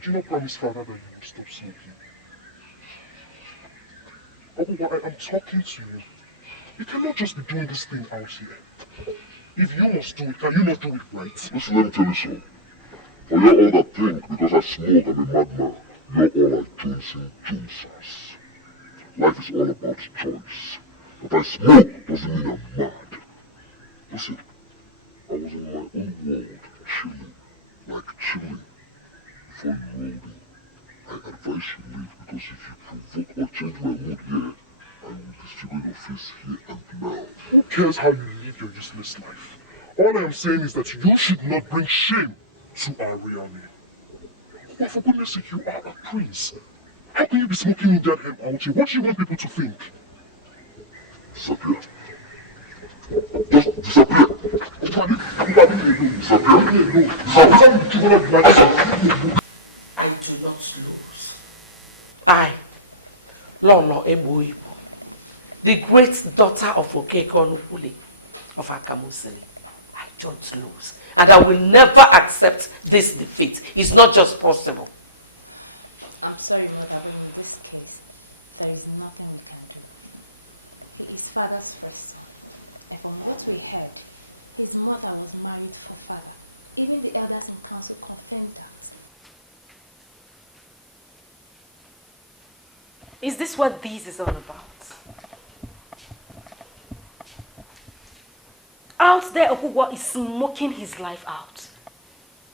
Did you not promise father that you would stop smoking? Ogugua, I'm talking to you. You cannot just be doing this thing out here. If you must do it, can you not do it right? Listen, let me tell you something. For you all that think because I smoke I'm a madman, you're all like Jonesing-Jonesers. Life is all about choice. That I smoke doesn't mean I'm mad. Listen, I was in my own world, chilling, before you rolled in. I advise you leave because if you provoke or change my mood here, I will destroy your face here and now. Who cares how you live your useless life? All I am saying is that you should not bring shame to our real name. Well, for goodness sake, you are a prince. How can you be smoking in that hemp out here? What do you want people to think? Disappear. Just disappear. I do not lose. I, Lolo Egbe Oyibo, the great daughter of Okekonupuli of Akamusili, I don't lose. And I will never accept this defeat. It's not just possible. I'm sorry, Mother, but in this case, there is nothing we can do. He is father's first son. And from what we heard, his mother was married for father. Even the elders in council confirmed that. Is this what this is all about? Out there, Ogugua is smoking his life out.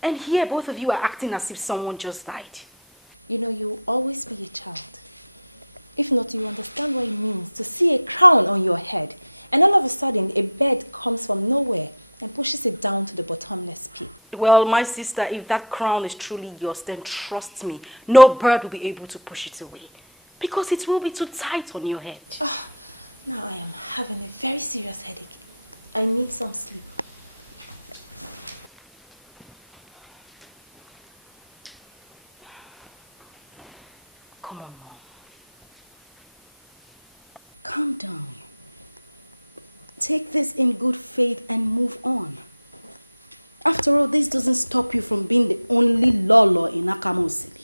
And here, both of you are acting as if someone just died. You know, you will always be a child. If not, you understand what it means to see a crown on your head, and all of a sudden, a bird comes from nowhere and pushes it down to the bottomless pit. Well, my sister, if that crown is truly yours, then trust me, no bird will be able to push it away. Because it will be too tight on your head. Oh, now I am having a very serious headache. I need some sleep. Come on, Mom. Calm down. Take this in good faith and move on. After all, this doesn't stop you from being the only Lolo in Akamusili.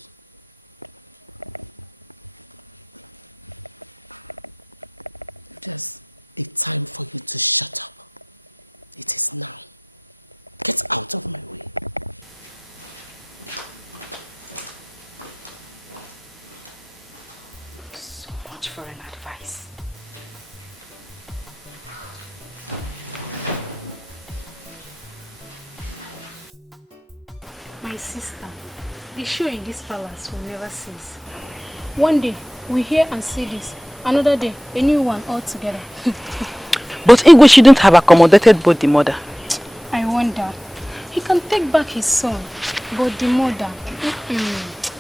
There's a time for you to shut up. It is now. Get out of my way. So much for an advice. My sister, the show in this palace will never cease. One day, we hear and see this. Another day, a new one altogether. But Igwe shouldn't have accommodated both the mother. I wonder. He can take back his son, but the mother,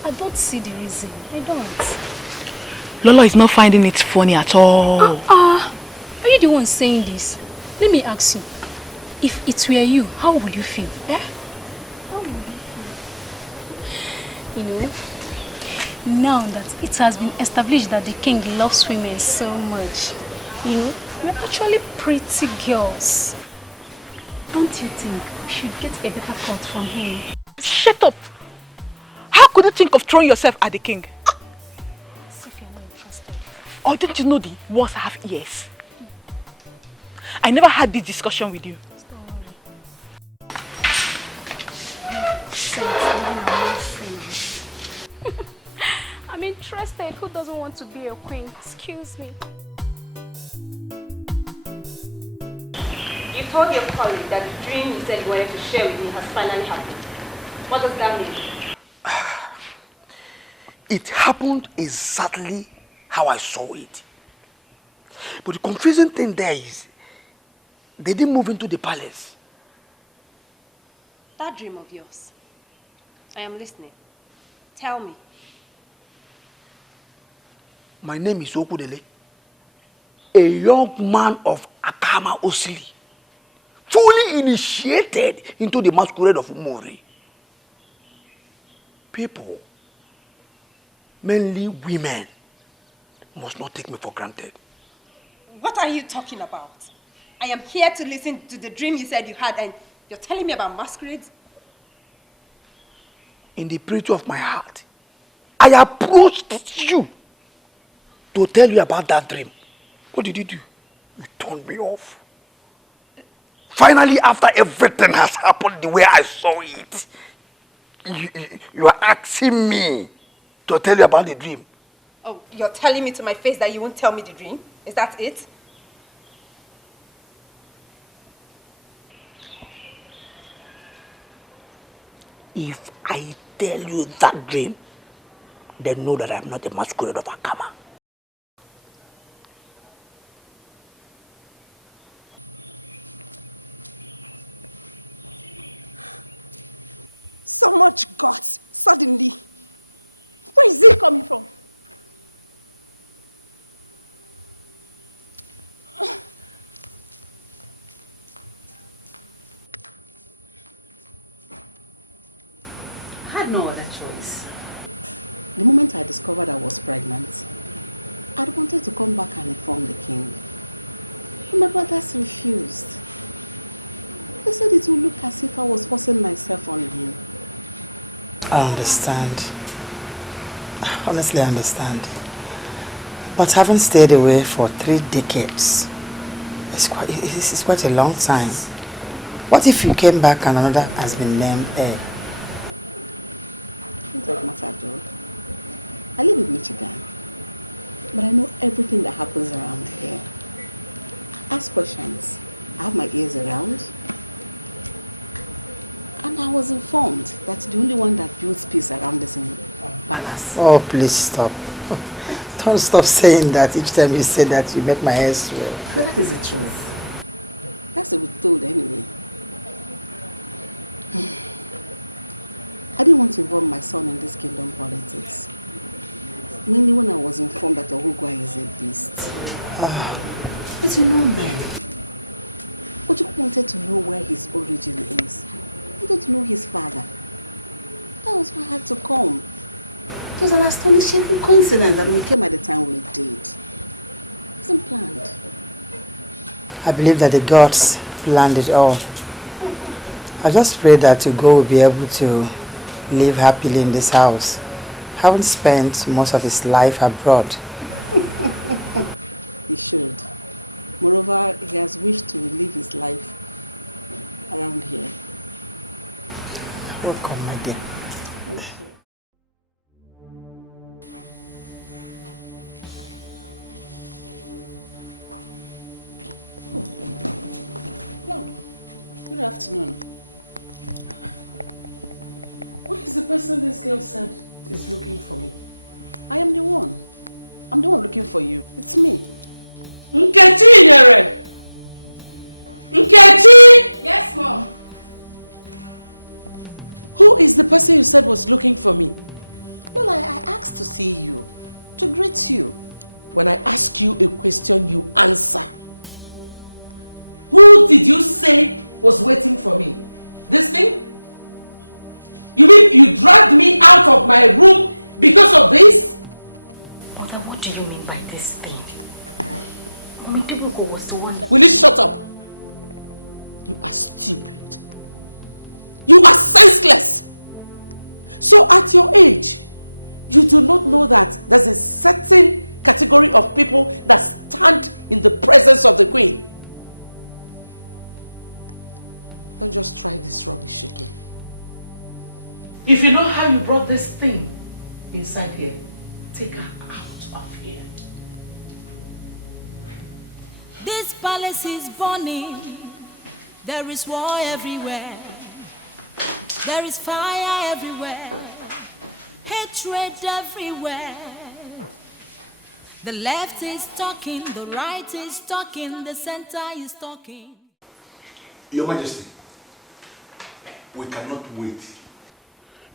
I don't see the reason. I don't. Lolo is not finding it funny at all. Are you the one saying this? Let me ask you. If it were you, how would you feel? Eh? How would you feel? You know, now that it has been established that the king loves women so much, you know, we're actually pretty girls. Don't you think we should get a better cut from him? Shut up! How could you think of throwing yourself at the king? As if you're not interested. Or don't you know the words have ears? I never had this discussion with you. I'm interested. Who doesn't want to be a queen? Excuse me. You told your colleague that the dream you said you wanted to share with me has finally happened. What does that mean? It happened exactly how I saw it. But the confusing thing there is, they didn't move into the palace. That dream of yours. I am listening. Tell me. My name is Okudele, a young man of Akama Osili, fully initiated into the masquerade of Umori. People, mainly women, must not take me for granted. What are you talking about? I am here to listen to the dream you said you had and you're telling me about masquerades? in the purity of my heart, I approached you to tell you about that dream. What did you do? You turned me off. Finally, after everything has happened the way I saw it, you are asking me to tell you about the dream. Oh, you're telling me to my face that you won't tell me the dream? Is that it? If I tell you that dream, then know that I'm not a masquerade of Akama. So much guts, suddenly. Where is it coming from? I had no other choice. The moment I discovered I was pregnant, I wanted to come back and inform the king. But my brothers refused. They said it would look as if I was forcing myself on him. I understand. Honestly, I understand. But having stayed away for 3 decades, it's quite a long time. What if you came back and another has been named heir? It doesn't matter, Joe. I live in Michigan, but I know everything that happens around here. I ask questions. I have my ears around. And I was informed that the only one that builds peace around this palace. Oh, please stop. Don't stop saying that. Each time you say that, you make my hair swell. But that is the truth. That's what we're told anyway. I didn't want to involve my son in this kingdom politics. Mainly when I was informed that Ogugua is a beast. But you know, man, Oju wanted to know where his origin is. He wanted to know his father. That was why I had to come. It was an astonishing coincidence that we came at the time we did. It wasn't planned. I believe that the gods planned it all. I just pray that Ugo will be able to live happily in this house, having spent most of his life abroad. He should. Moreover, he has wished to live his life around here. Welcome, my dear. Thank you. Good afternoon. Who is the person this girl said is looking for me? I am the one. I'm the one looking for you. It's me. Nkechi Nyere! Nkechi! Yes, Mom. Who is the person you said was looking for me? Lola, I asked to see you, to greet you. When I ask you a question, you answer. Who did you say was waiting for me? This thing? You mean you dragged me out of my room because of this? Mother, what do you mean by this thing? Mommy Debuko was the one that... Will you shut up? You are stupid. You are senseless. So at your age, you do not know that there's a certain category of people that stand in the presence of the queen. Don't just try this rubbish again. If you know how you brought this thing inside here, take her out of here. This palace is burning. There is war everywhere. There is fire everywhere. Hatred everywhere. The left is talking, the right is talking, the center is talking. Your Majesty, we cannot wait.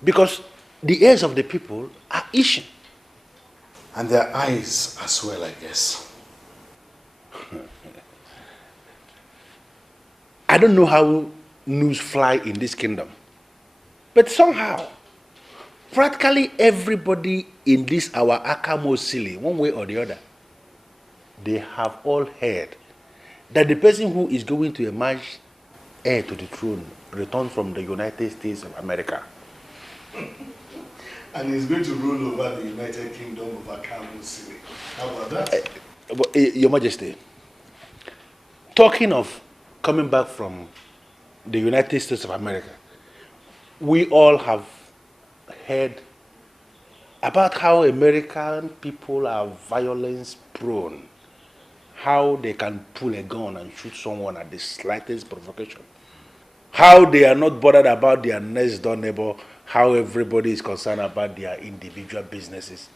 Because the ears of the people are itching. And their eyes as well, I guess. I don't know how news fly in this kingdom. But somehow, practically everybody in this our Akamo Sili, one way or the other, they have all heard that the person who is going to emerge heir to the throne returned from the United States of America. And he's going to rule over the United Kingdom of Akamu. How about that? Your Majesty, talking of coming back from the United States of America, we all have heard about how American people are violence prone, how they can pull a gun and shoot someone at the slightest provocation, how they are not bothered about their next door neighbor, how everybody is concerned about their individual businesses.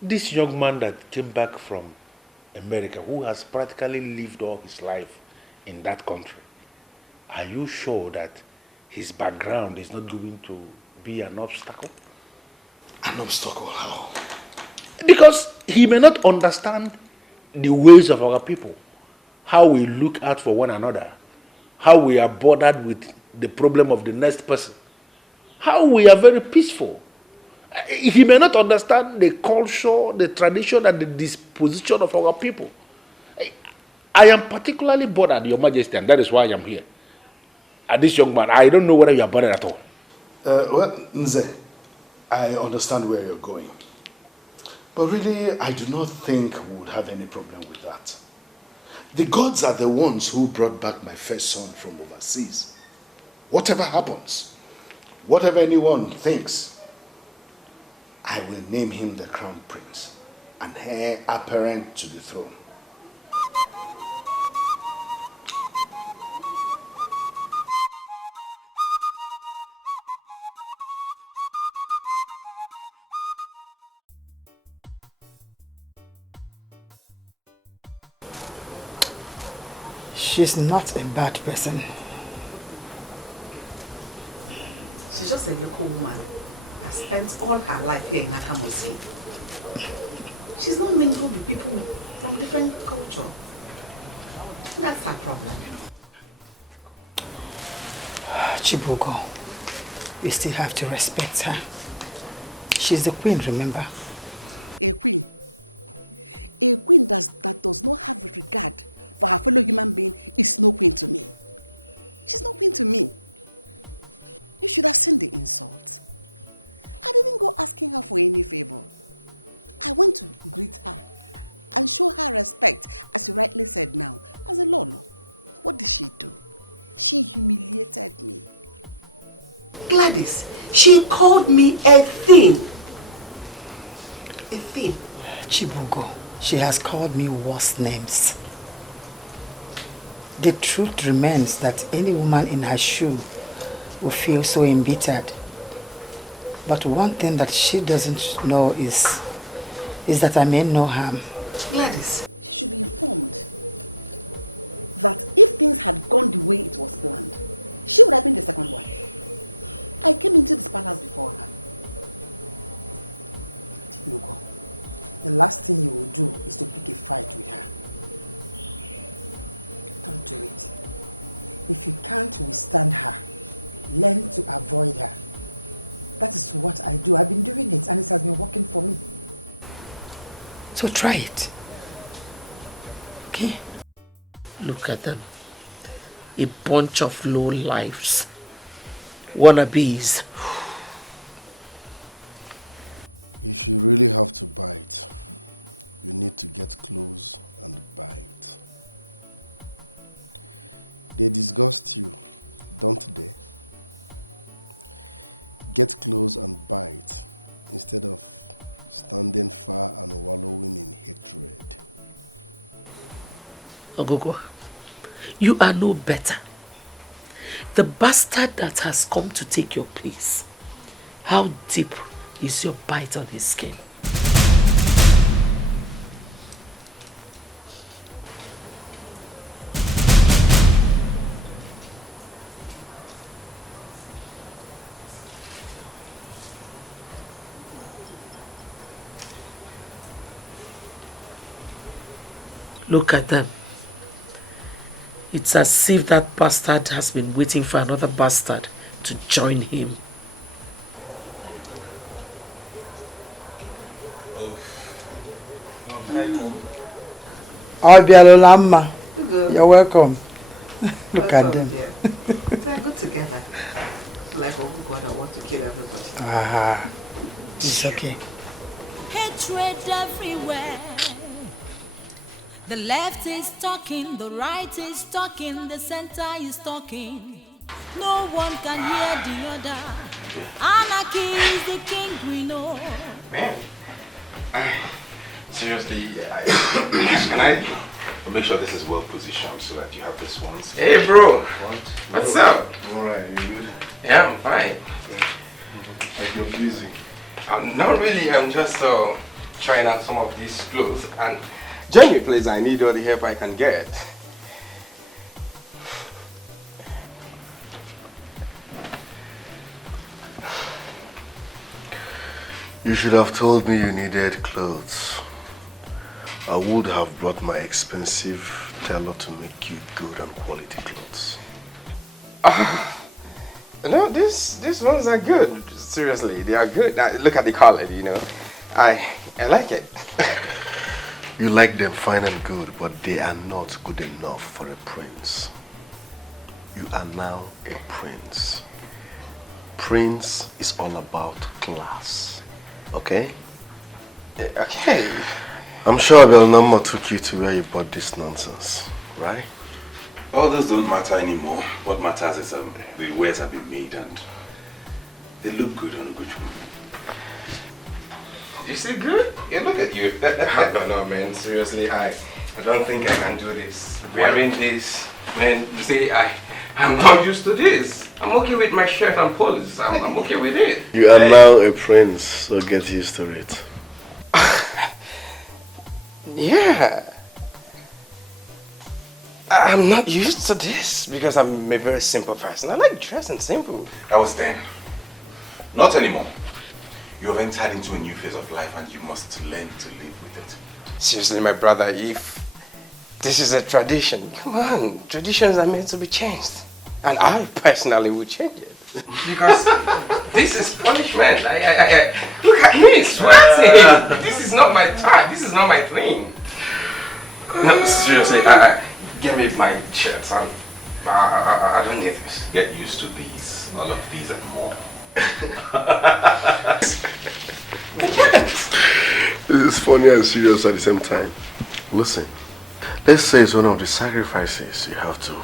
This young man that came back from America, who has practically lived all his life in that country, are you sure that his background is not going to be an obstacle? An obstacle how? Because he may not understand the ways of our people, how we look out for one another, how we are bothered with the problem of the next person, how we are very peaceful. He may not understand the culture, the tradition, and the disposition of our people. I am particularly bothered, Your Majesty, and that is why I am here. And this young man, I don't know whether you are bothered at all. Well, Nze, I understand where you're going. But really, I do not think we would have any problem with that. The gods are the ones who brought back my first son from overseas. Whatever happens, whatever anyone thinks, I will name him the crown prince, an heir apparent to the throne. She's not a bad person. She's just a local woman. Has spent all her life here in Akamosi. She's not mingled with people from different culture. That's her problem. Chibugo, you still have to respect her. She's the queen, remember? A queen? A queen that does not have regard for her fellow human being is no queen to me. She's no queen to me. You should have seen the insult. I didn't go asking her for any favor. I went to greet her and show her respect, as you rightly said now, as a Lolo. What did she do? She humiliated me. Gladys, she called me a thing. A thing. Chibugo, she has called me worse names. The truth remains that any woman in her shoe will feel so embittered. But one thing that she doesn't know is that I mean no harm. Gladys, she should be informed that if things had gone the way it was planned, she would have been the second wife. I came into this palace before her. Look, the last thing you will do is to pick a fight with her. Don't do it. If you can't withstand her, learn to avoid her. That is what I do. I've been doing it and it has been working for me. So try it. Okay? Look at them. A bunch of low lives. Wannabes. If you really have to bite, you need to get close and bite. They disgust you, don't they? Get close and bite instead of standing far and wallowing in hatred. Ogugua, you are no better. The bastard that has come to take your place, how deep is your bite on his skin? Look at them. It's as if that bastard has been waiting for another bastard to join him. Obialunamma, you're welcome. Look at them. They are good together. Like a God, I want to kill everybody. Ah, It's okay. Hatred everywhere. The left is talking, the right is talking, the center is talking. No one can hear the other. Anarchy is the king we know. Man, seriously, can I make sure this is well positioned so that you have this one? Hey bro, what's up? Alright, you good? Yeah, I'm fine. Like you're busy. Not really, I'm just trying out some of these clothes and join me please, I need all the help I can get. You should have told me you needed clothes. I would have brought my expensive tailor to make you good and quality clothes. No, these ones are good. Seriously, they are good. Now, look at the color, you know. I like it. You like them fine and good, but they are not good enough for a prince. You are now a prince. Prince is all about class. Okay? Okay. I'm sure Obialunamma took you to where you bought this nonsense, right? All those don't matter anymore. What matters is the wares have been made and they look good on a good woman. You see good? Yeah, look at you. No, man. Seriously, I don't think I can do this. Wearing this, man. You see, I'm not used to this. I'm okay with my shirt and polos. I'm okay with it. You are now a prince, so get used to it. Yeah. I'm not used to this because I'm a very simple person. I like dressing simple. That was then. Not anymore. You have entered into a new phase of life and you must learn to live with it. Seriously, my brother, if this is a tradition, come on, traditions are meant to be changed. And I personally would change it. Because this is punishment. Look at me sweating. This is not my type. This is not my thing. No, seriously, give me my shirts. I don't need this. Get used to these, all of these and more. This is funny and serious at the same time. Listen, let's say it's one of the sacrifices you have to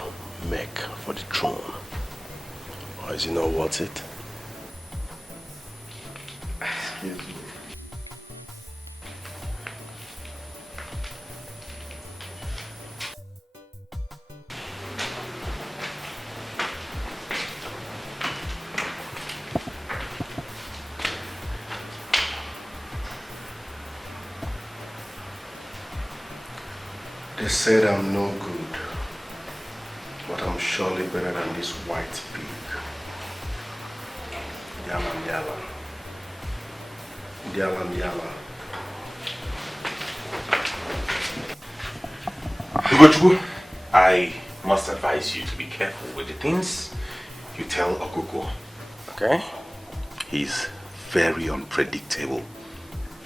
make for the throne. Or is it not worth it? Excuse me. They said I'm no good, but I'm surely better than this white pig. Yala yala. Yala yala. Ugochukwu, I must advise you to be careful with the things you tell ogugua. Okay? He's very unpredictable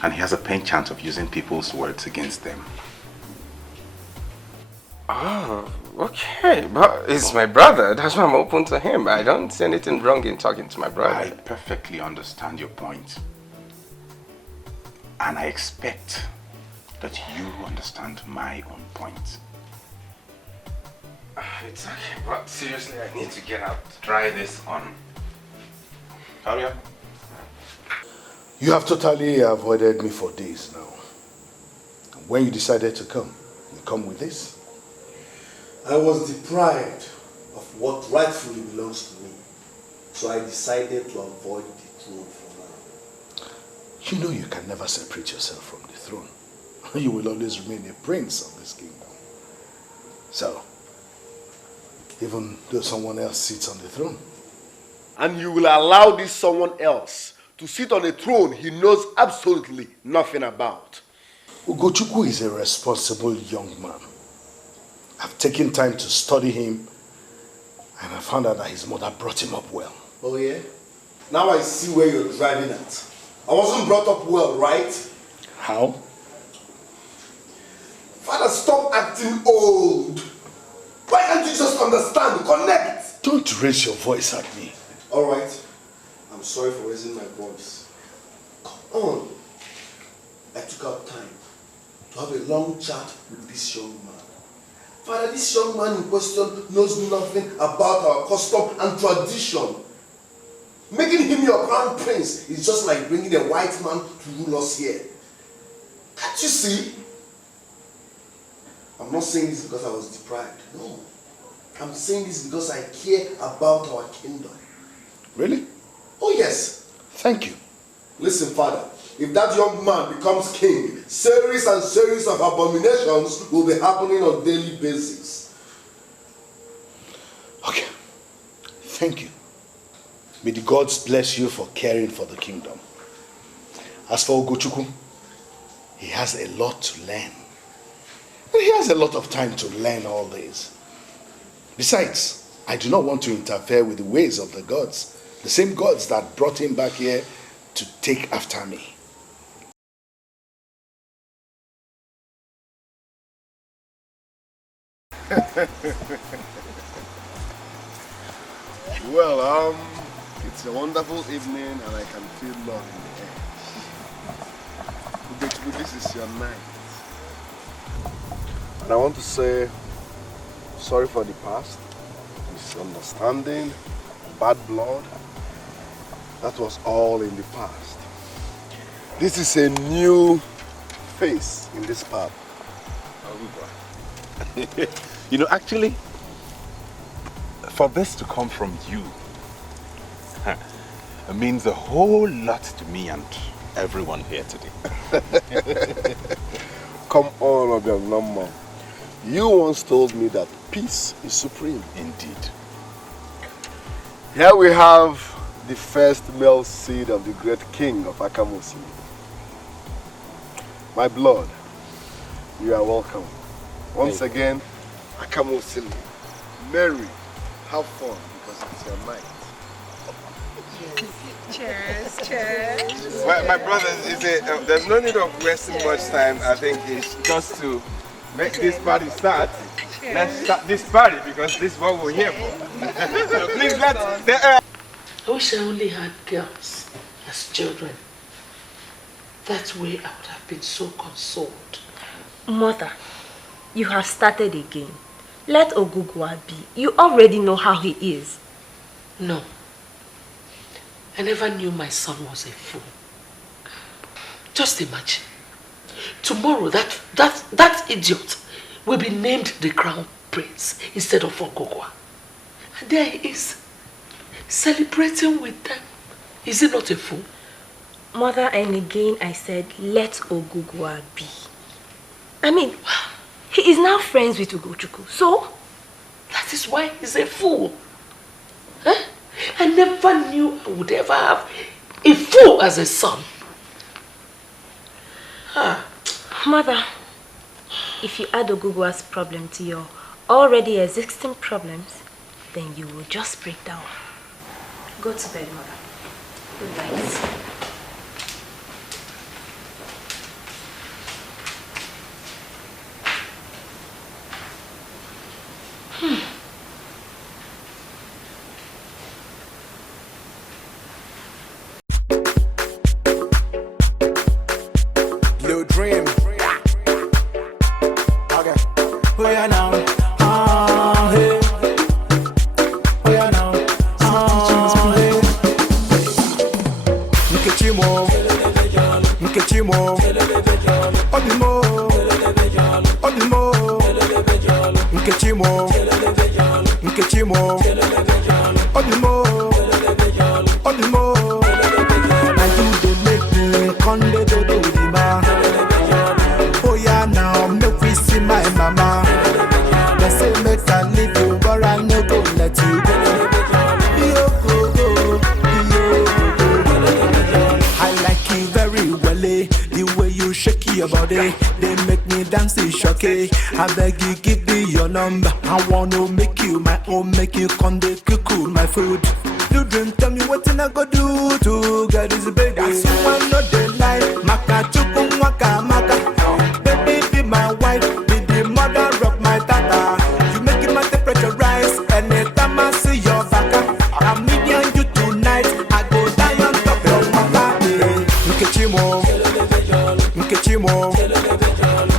and he has a penchant of using people's words against them. Oh, okay. But it's my brother. That's why I'm open to him. I don't see anything wrong in talking to my brother. I perfectly understand your point. And I expect that you understand my own point. It's okay, but seriously, I need to get out. Try this on. Hurry up. You have totally avoided me for days now. When you decided to come, you come with this? I was deprived of what rightfully belongs to me, so I decided to avoid the throne for now. You know you can never separate yourself from the throne. You will always remain a prince of this kingdom. So, even though someone else sits on the throne. And you will allow this someone else to sit on a throne he knows absolutely nothing about. Ugochukwu is a responsible young man. I've taken time to study him, and I found out that his mother brought him up well. Oh yeah? Now I see where you're driving at. I wasn't brought up well, right? How? Father, stop acting old. Why can't you just understand, connect? Don't raise your voice at me. All right. I'm sorry for raising my voice. on, I took out time to have a long chat with this young man. Father, this young man in question knows nothing about our custom and tradition. Making him your crown prince is just like bringing a white man to rule us here. Can't you see? I'm not saying this because I was deprived. No. I'm saying this because I care about our kingdom. Really? Oh yes. Thank you. Listen, Father, if that young man becomes king, series and series of abominations will be happening on a daily basis. Okay. Thank you. May the gods bless you for caring for the kingdom. As for Ogochukwu, he has a lot to learn. And he has a lot of time to learn all this. Besides, I do not want to interfere with the ways of the gods, the same gods that brought him back here to take after me. Well, it's a wonderful evening and I can feel love in the air. This is your night. And I want to say sorry for the past, misunderstanding, bad blood. That was all in the past. This is a new face in this pub. You know, actually, for this to come from you, it means a whole lot to me and everyone here today. Come on, Obialunamma. You once told me that peace is supreme. Indeed. Here we have the first male seed of the great king of Accusations. My blood, you are welcome. Once again, Accusations. Merry, have fun, because it's your night. Cheers, cheers. Well, my brothers, there's no need of wasting much time. I think it's just to make this party start. Let's start this party because this is what we're here for. So please I wish I only had girls as children. That way I would have been so consoled. Mother, you have started again. Let Ogugua be. You already know how he is. No. I never knew my son was a fool. Just imagine. Tomorrow that idiot will be named the crown prince instead of Ogugua. And there he is, celebrating with them. Is he not a fool? Mother, and again I said, let Ogugua be. I mean, he is now friends with Ugochukwu, so? That is why he's a fool. Huh? I never knew I would ever have a fool as a son. Mother, if you add Ogugua's problem to your already existing problems, then you will just break down. Go to bed, Mother. Good night. Little dream. Oh yeah now. Hey. Oh yeah now. Hey. Nkechimo. Nkechimo. Obimo. Obimo. Nkechimo. Nkechimo. Obimo. Obimo. I do the make Conde do the ma. Oh yeah now, make we see my mama. They say make I leave you, but I no go let you go. I like you very well, the way you shake your body. They make me dance in shock. I beg you, give me your number. I wanna make you my own, make you Conde cuckoo my food. You dream, tell me what I go do to get this baby. That's why I'm not the lie. Maka chukum waka maka. Baby be my wife, be the mother of my tata. You making my temperature rise, anytime I see your baka. I'm meeting you tonight. I go die on top of your mama. Look at you more. Nkechimo,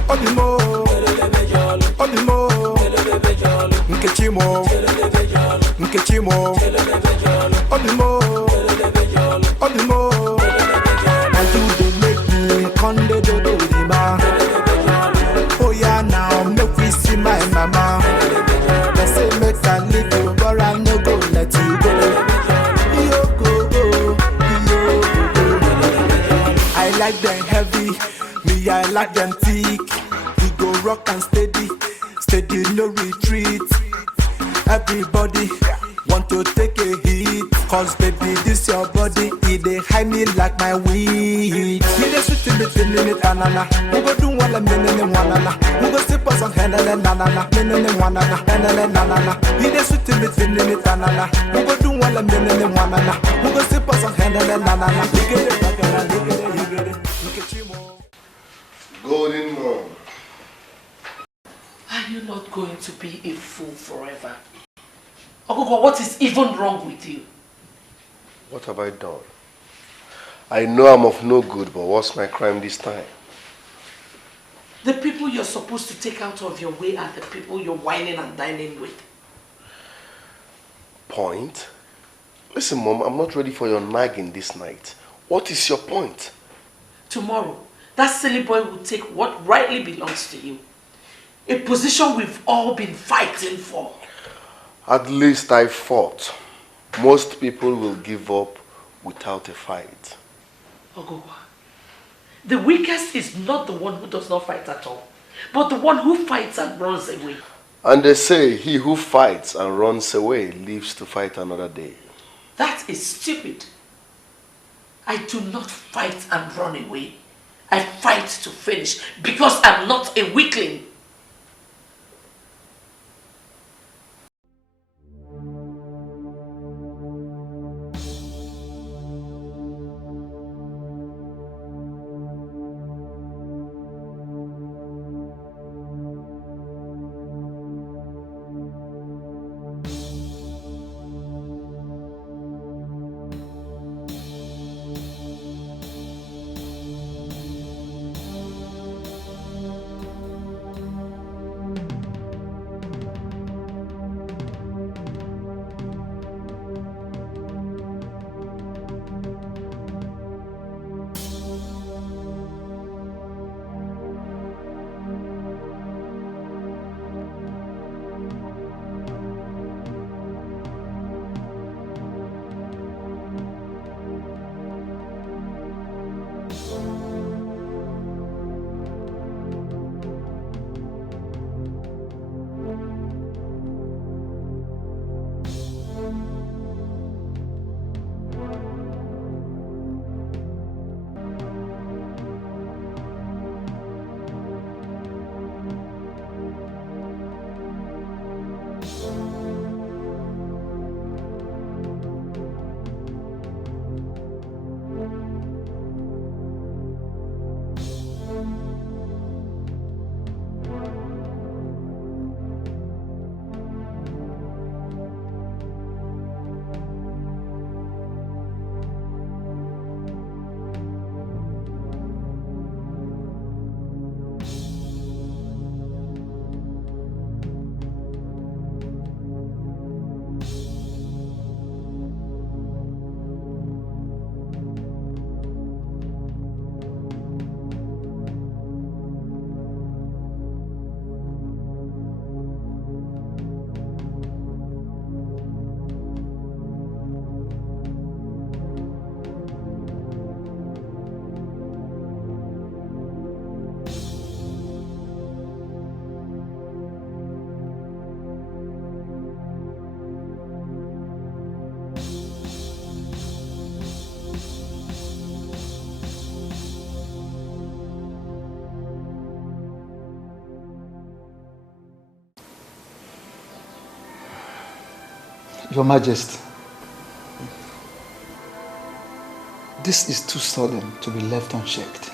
Obimo, Obimo, Nkechimo, Nkechimo, Obimo, Obimo, oh yeah, now make we see my mama. I say make I leave you, but I no go let you go. I like them heavy, me I like them thick. You go rock and steady, steady no retreat. Everybody want to take a hit, cause baby this your body, it dey hide me like my weed. Me dey sweet me till minute anana, we go do one a minute and one anana. We go sip us on hand and nanana, minute and one anana, and nanana. Me dey sweet me till minute anana, we go do one a minute and one anana. We go sip us on hand and nanana. Golden mom. Are you not going to be a fool forever? Ogugua, what is even wrong with you? What have I done? I know I'm of no good, but what's my crime this time? The people you're supposed to take out of your way are the people you're whining and dining with. Point? Listen, Mom, I'm not ready for your nagging this night. What is your point? Tomorrow, that silly boy will take what rightly belongs to you. A position we've all been fighting for. At least I fought. Most people will give up without a fight. Ogugua, the weakest is not the one who does not fight at all, but the one who fights and runs away. And they say he who fights and runs away lives to fight another day. That is stupid. I do not fight and run away. I fight to finish because I'm not a weakling. Your Majesty, this is too solemn to be left unchecked.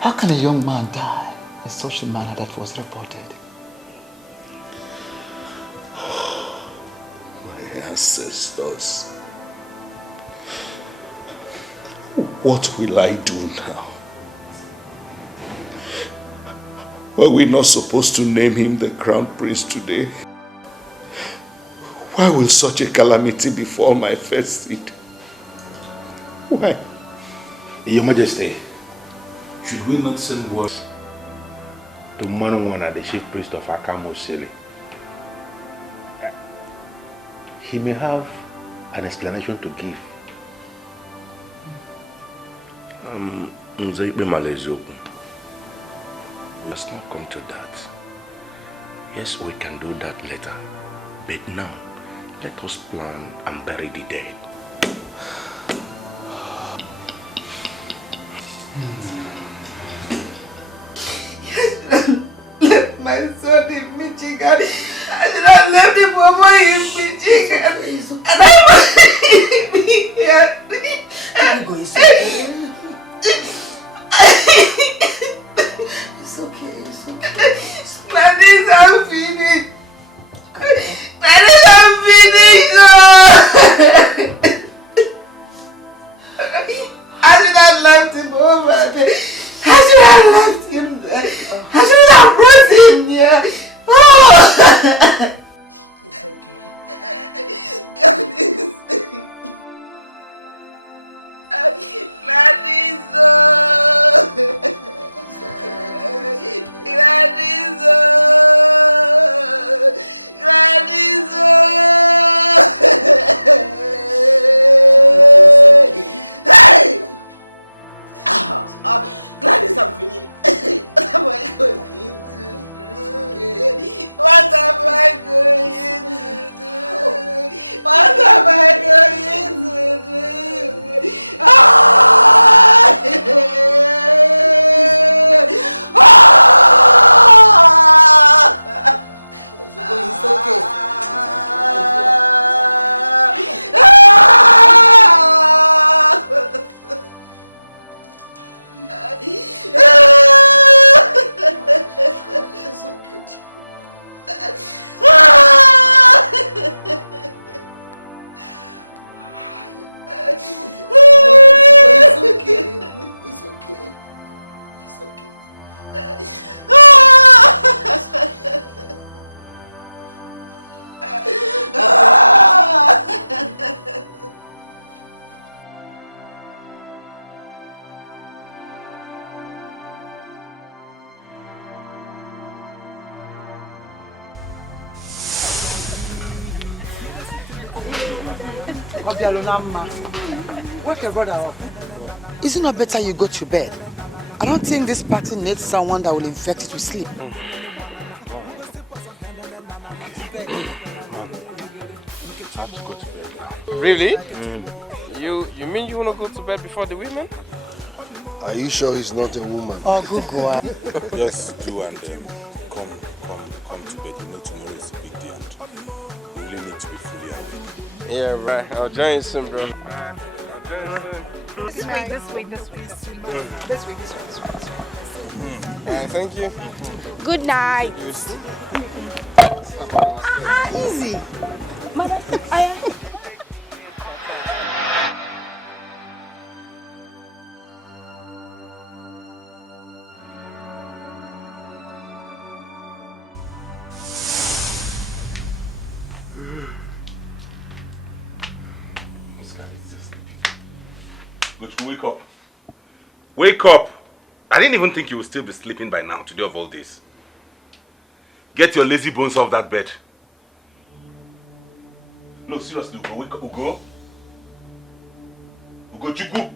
How can a young man die in such a manner that was reported? My ancestors What will I do now? Were we not supposed to name him the Crown Prince today? Why will such a calamity befall my first seed? Why? Your Majesty, should we not send word to Manongwana, the chief priest of Accusations? He may have an explanation to give. Let's not come to that. Yes, we can do that later. But now, let us plan and bury the dead. Left my son in Michigan. I did not left him for boy in Michigan. And I must be here. It's okay, it's okay. Gladys, I'm finished. Gladys, I'm finished. I should have left him over there. I should have left him there. I should have brought him here. Oh. It's okay. Gladys. Gladys. Gladys. Gladys. Hey! Gladys, I'm finished. What am I going to do? What am I going to do? What am I going to do? It's okay. Obialunamma, wake your brother up. Is it not better you go to bed? I don't think this party needs someone that will infect it with sleep. Really? You mean you want to go to bed before the women? Are you sure he's not a woman? Oh, good God. Just do and come to bed. You know tomorrow is a big day and you really need to be fully awake. Yeah, right. I'll join you soon, bro. This week. Thank you. Good night. Easy. Mother, Wake up. Wake up! I didn't even think you would still be sleeping by now, today of all this. Get your lazy bones off that bed. No, seriously, Ugo, wake up. Ugo? Ugo Chukwu!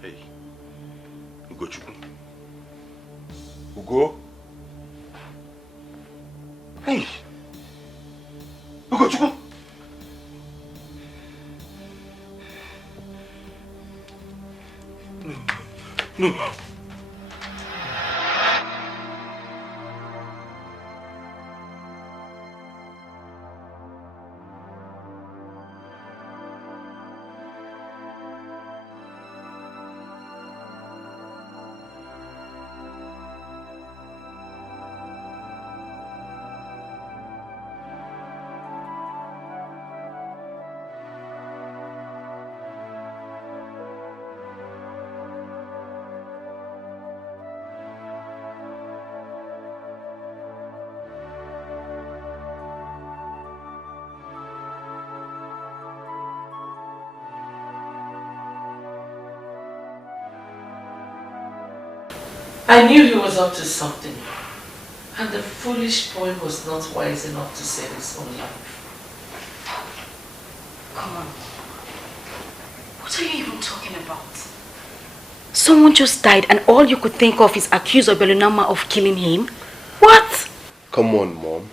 Hey. Ugo Chukwu. Ugo? Hey! Ugo Chukwu! No. I knew he was up to something. And the foolish boy was not wise enough to save his own life. Come on. What are you even talking about? Someone just died and all you could think of is accuse Obialunamma of killing him? What? Come on, Mom.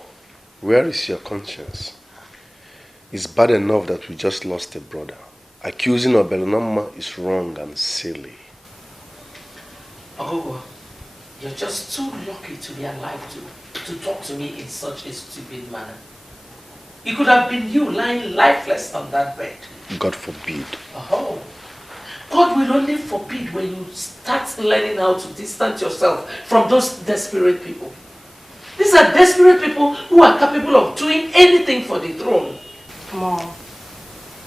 Where is your conscience? It's bad enough that we just lost a brother. Accusing Obialunamma is wrong and silly. Ogugua, you're just too lucky to be alive to talk to me in such a stupid manner. It could have been you lying lifeless on that bed. God forbid. Oh, God will only forbid when you start learning how to distance yourself from those desperate people. These are desperate people who are capable of doing anything for the throne. Mom,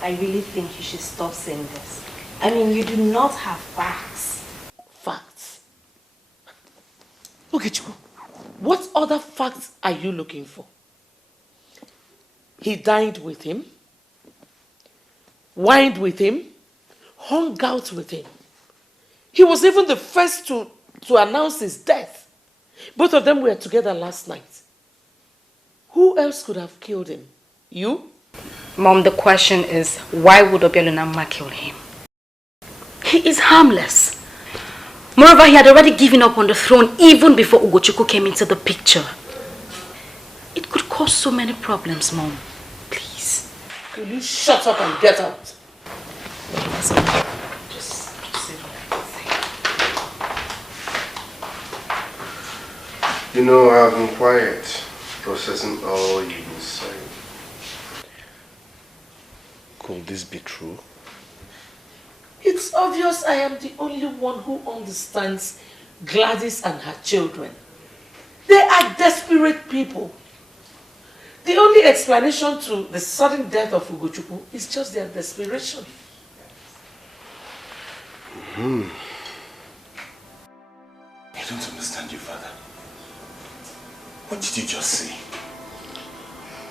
I really think you should stop saying this. I mean, you do not have facts. Facts? Look at you. What other facts are you looking for? He dined with him, wined with him, hung out with him. He was even the first to announce his death. Both of them were together last night. Who else could have killed him? You? Mom, the question is, why would Obialunamma kill him? He is harmless. Moreover, he had already given up on the throne even before Ugochukwu came into the picture. It could cause so many problems, Mom. Please. Will you shut up and get out? Just sit down. You know, I've been quiet, processing all you've been saying. Could this be true? It's obvious I am the only one who understands Gladys and her children. They are desperate people. The only explanation to the sudden death of Ugochukwu is just their desperation. I don't understand you, Father. What did you just say?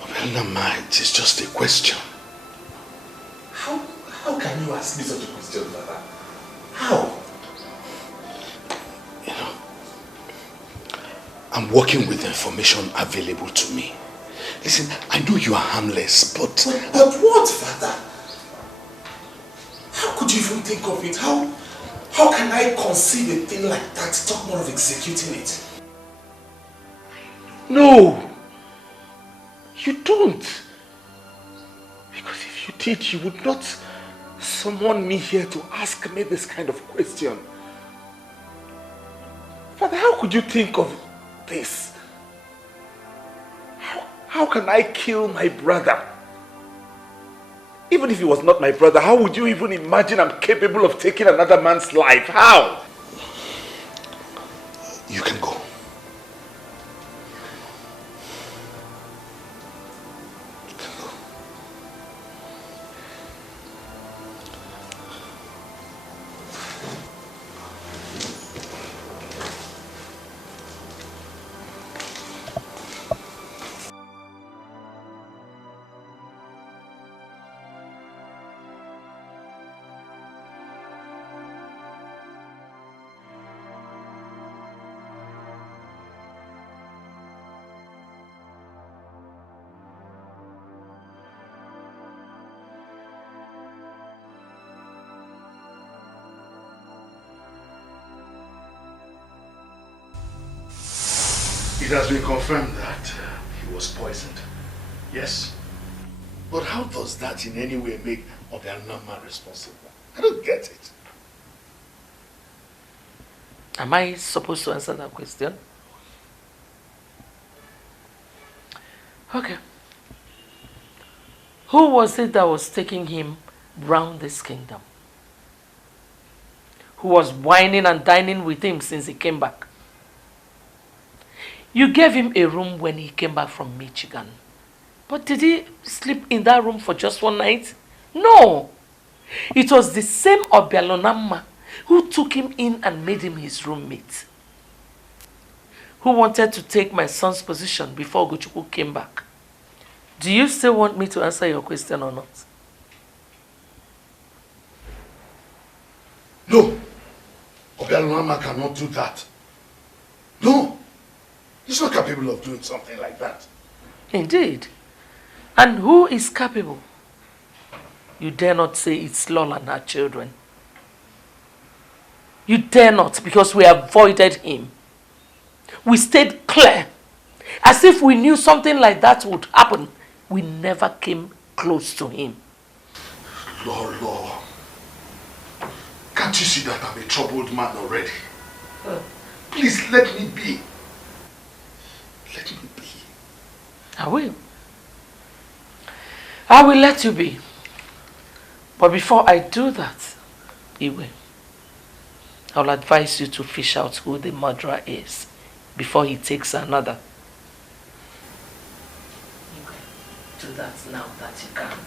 Obialunamma, it is just a question. How can you ask me such a question, Father? How? You know, I'm working with the information available to me. Listen, I know you are harmless, but what, Father? How could you even think of it? How can I conceive a thing like that? Talk more of executing it. No! You don't! Because if you did, you would not summon me here to ask me this kind of question. Father, how could you think of this? How can I kill my brother? Even if he was not my brother, how would you even imagine I'm capable of taking another man's life? How? you can go. It has been confirmed that he was poisoned. Yes. But how does that in any way make Obialunamma responsible? I don't get it. Am I supposed to answer that question? Okay. Who was it that was taking him round this kingdom? Who was whining and dining with him since he came back? You gave him a room when he came back from Michigan. But did he sleep in that room for just one night? No. It was the same Obialunamma who took him in and made him his roommate. Who wanted to take my son's position before Ugochukwu came back. Do you still want me to answer your question or not? No. Obialunamma cannot do that. No. He's not capable of doing something like that. Indeed. And who is capable? You dare not say it's Lola and her children. You dare not, because we avoided him. We stayed clear. As if we knew something like that would happen. We never came close to him. Lord. Can't you see that I'm a troubled man already? Please let me be. Let me be. I will. I will let you be. But before I do that, Iwe, I'll advise you to fish out who the murderer is before he takes another. Do that now that you can.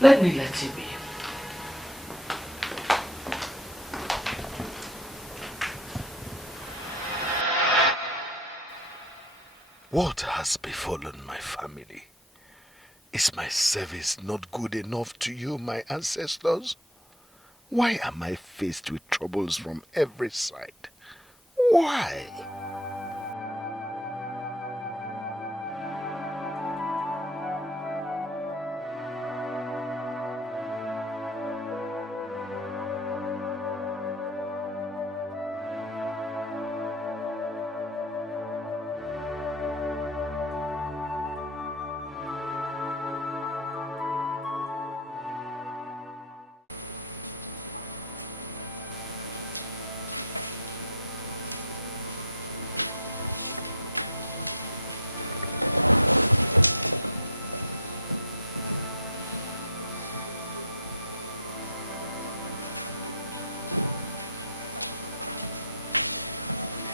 Let me let you be. What has befallen my family? Is my service not good enough to you, my ancestors? Why am I faced with troubles from every side? Why?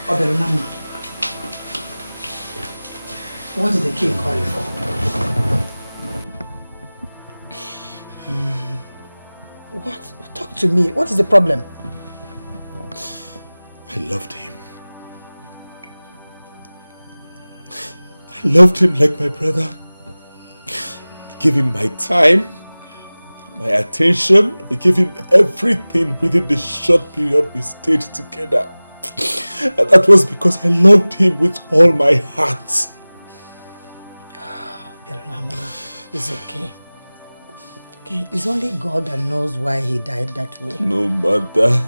Obialunamma, what did the king call you for? What? Talk to me. What is the problem? I loved him. I loved him like my brother. I gave him my time, my attention. I gave him everything within the short period we stayed together. And that was because I loved him with all my heart. Obialunamma, it's okay. Okay, it's only God that knows why he died that way. No, mother.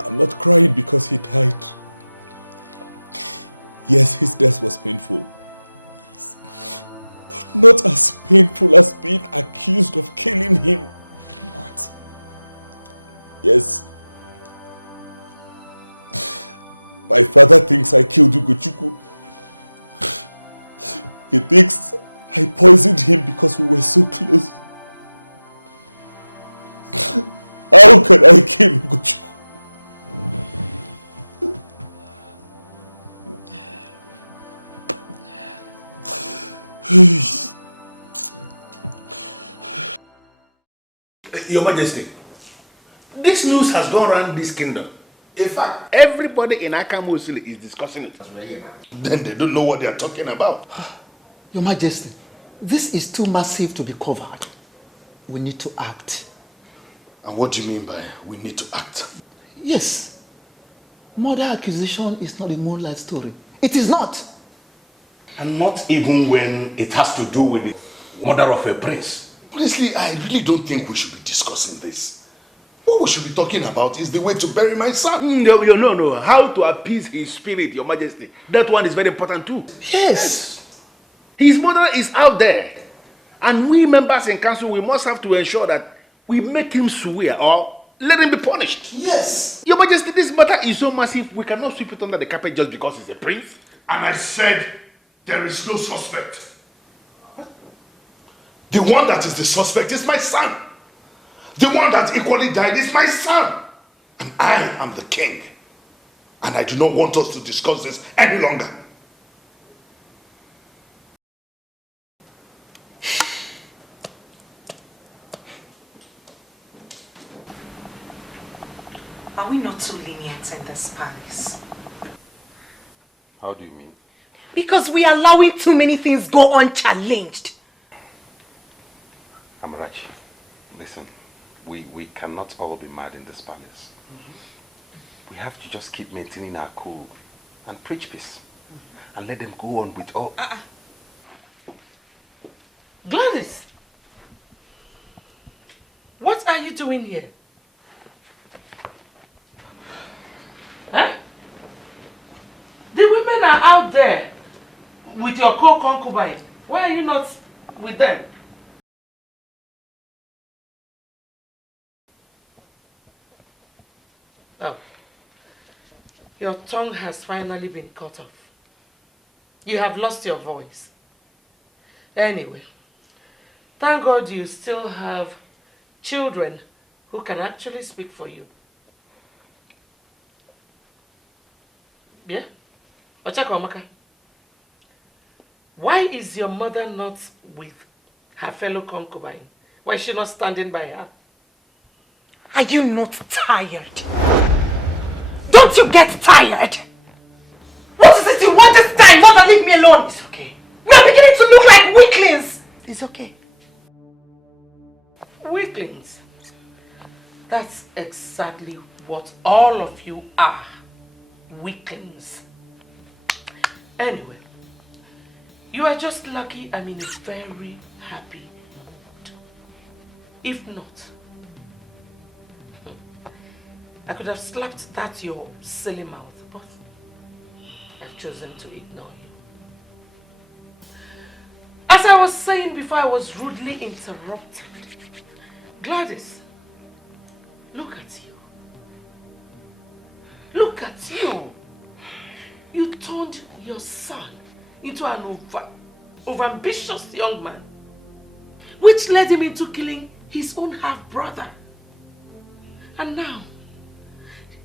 I'm not crying because he died. Yes, his death was painful. Yes. But not as painful as being accused of killing him. What? Yes. My father thinks I killed Ugochukwu. He thinks I poisoned him because we were so close. How can I kill Ugochukwu? Your Majesty, this news has gone around this kingdom. In fact, everybody in Akamosili is discussing it. Then they don't know what they are talking about. Your Majesty, this is too massive to be covered. We need to act. And what do you mean by we need to act? Yes. Murder accusation is not a moonlight story. It is not. And not even when it has to do with the murder of a prince. Honestly, I really don't think we should be discussing this. What we should be talking about is the way to bury my son. No. How to appease his spirit, Your Majesty. That one is very important too. Yes. His mother is out there. And we members in council, we must have to ensure that we make him swear or let him be punished. Yes. Your Majesty, this matter is so massive, we cannot sweep it under the carpet just because he's a prince. And I said there is no suspect. The one that is the suspect is my son. The one that equally died is my son. And I am the king. And I do not want us to discuss this any longer. Are we not too lenient in this palace? How do you mean? Because we are allowing too many things go unchallenged. Amarachi, listen. we cannot all be mad in this palace. We have to just keep maintaining our cool and preach peace. And let them go on with all... Gladys! What are you doing here? Huh? The women are out there with your co-concubine. Why are you not with them? Oh. Your tongue has finally been cut off. You have lost your voice. Anyway, thank God you still have children who can actually speak for you. Yeah? Ochakomaka, why is your mother not with her fellow concubine? Why is she not standing by her? Are you not tired? Don't you get tired? What is it you want this time? Not to leave me alone. It's okay. We are beginning to look like weaklings. It's okay. Weaklings? That's exactly what all of you are. Weaklings. Anyway, you are just lucky I'm in a very happy mood. If not, I could have slapped that your silly mouth, but I've chosen to ignore you. As I was saying before I was rudely interrupted, Gladys, look at you. Look at you. You turned your son into an overambitious young man, which led him into killing his own half-brother. And now,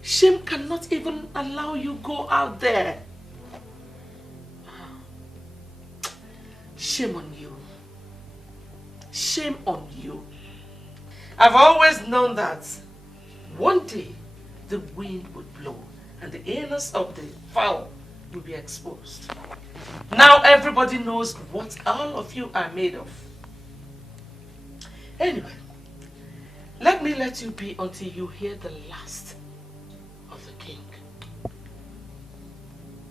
shame cannot even allow you go out there. Shame on you. Shame on you. I've always known that one day the wind would blow and the anus of the fowl will be exposed. Now everybody knows what all of you are made of. Anyway, let me let you be until you hear the last of the king.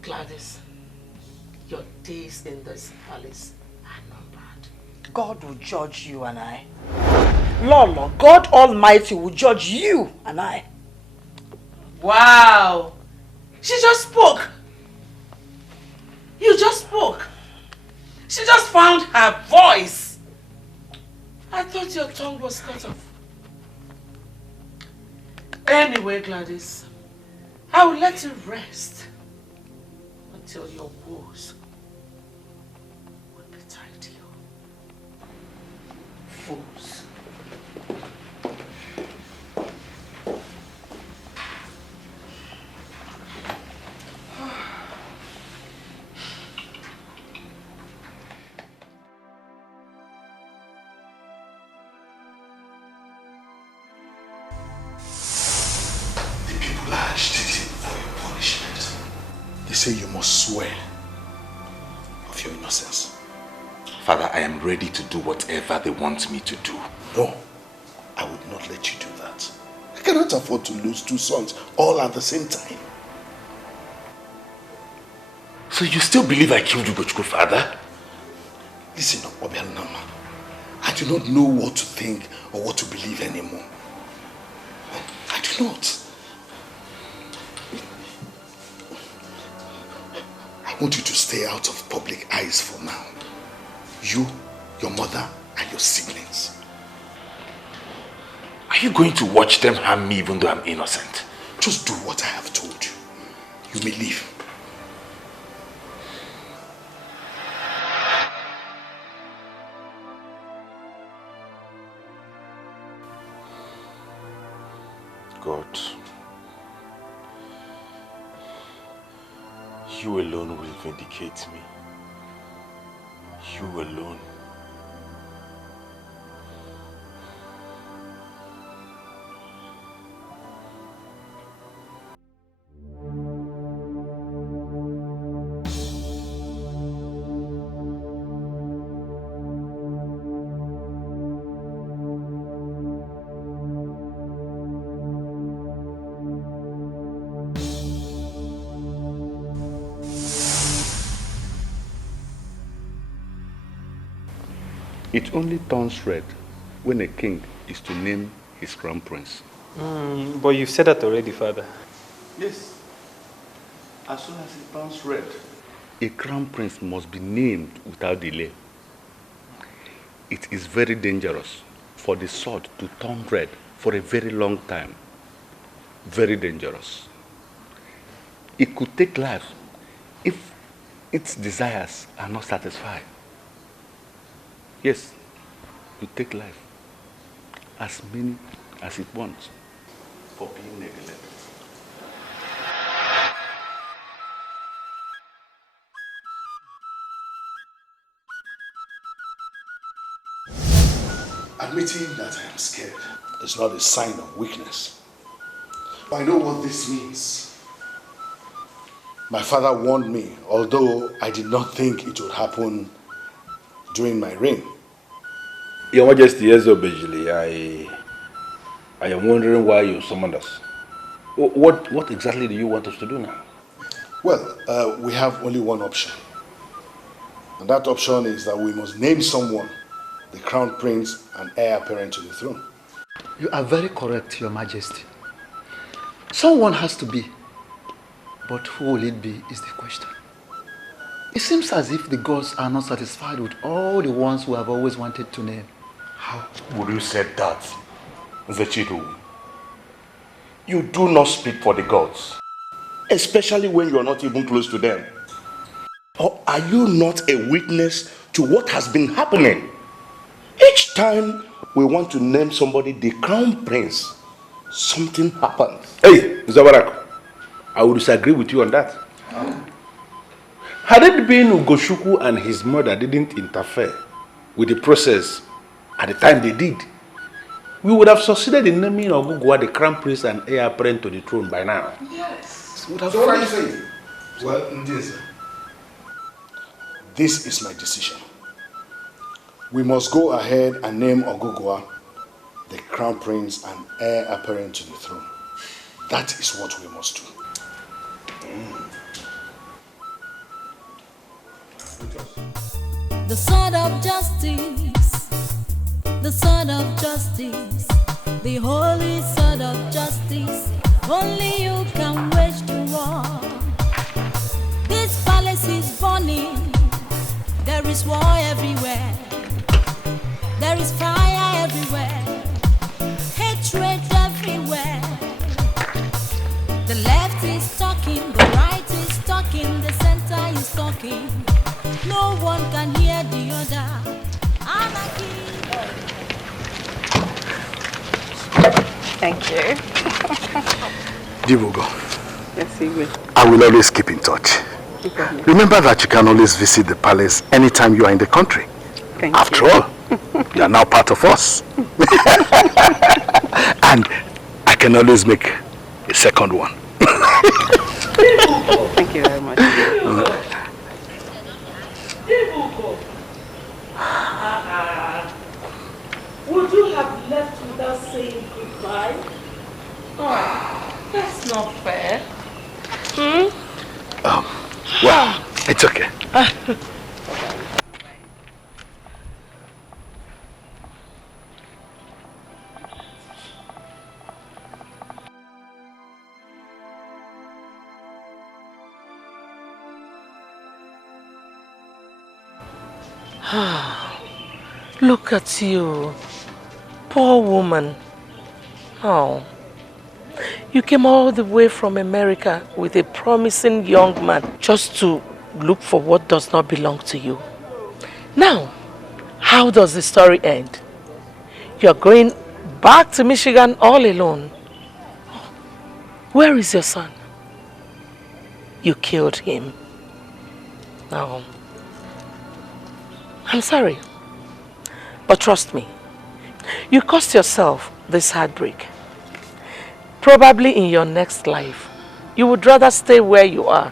Gladys, your days in this palace are numbered. God will judge you and I. Lolo, God Almighty will judge you and I. Wow! She just spoke. You just spoke. She just found her voice. I thought your tongue was cut off. Anyway, Gladys, I will let you rest until your woes will be tied to you. Fools. Say you must swear of your innocence. Father, I am ready to do whatever they want me to do. No, I would not let you do that. I cannot afford to lose two sons all at the same time. So you still believe I killed Ugochukwu, Father? Listen, Obialunamma, I do not know what to think or what to believe anymore. I do not. I want you to stay out of public eyes for now. You, your mother, and your siblings. Are you going to watch them harm me even though I'm innocent? Just do what I have told you. You may leave. God, you alone will vindicate me. You alone. It only turns red when a king is to name his crown prince. But you said that already, Father. Yes. As soon as it turns red, a crown prince must be named without delay. It is very dangerous for the sword to turn red for a very long time. Very dangerous. It could take life if its desires are not satisfied. Yes, you take life, as many as it wants, for being neglected. Admitting that I am scared is not a sign of weakness. I know what this means. My father warned me, although I did not think it would happen during my reign. Your Majesty, I am wondering why you summoned us. What exactly do you want us to do now? Well, we have only one option. And that option is that we must name someone the crown prince and heir apparent to the throne. You are very correct, Your Majesty. Someone has to be. But who will it be is the question. It seems as if the gods are not satisfied with all the ones who have always wanted to name. How would you say that, Zechidu? You do not speak for the gods, especially when you are not even close to them. Or are you not a witness to what has been happening? Each time we want to name somebody the crown prince, something happens. Hey, Zabarak, I would disagree with you on that. Had it been Ugoshuku and his mother didn't interfere with the process at the time they did, we would have succeeded in naming Ogugua the crown prince and heir apparent to the throne by now. Yes. Would have So what do you say? Well, this is my decision. We must go ahead and name Ogugua the crown prince and heir apparent to the throne. That is what we must do. The sword of justice, the sword of justice, the holy sword of justice, only you can wage the war. This palace is burning, there is war everywhere, there is fire everywhere, hatred everywhere. The left is talking, the right is talking, the center is talking. No one can hear the other. Anarchy. Thank you. Dibugo, Yes, he will. I will always keep in touch. Remember that you can always visit the palace anytime you are in the country. Thank After you. all, you are now part of us. And I can always make a second one. Thank you very much. Would you have left without saying goodbye? Oh, that's not fair. Well, it's okay. Look at you, poor woman. Oh, you came all the way from America with a promising young man just to look for what does not belong to you. Now, how does the story end? You're going back to Michigan all alone. Where is your son? You killed him. No. I'm sorry. But trust me, you caused yourself this heartbreak. Probably in your next life, you would rather stay where you are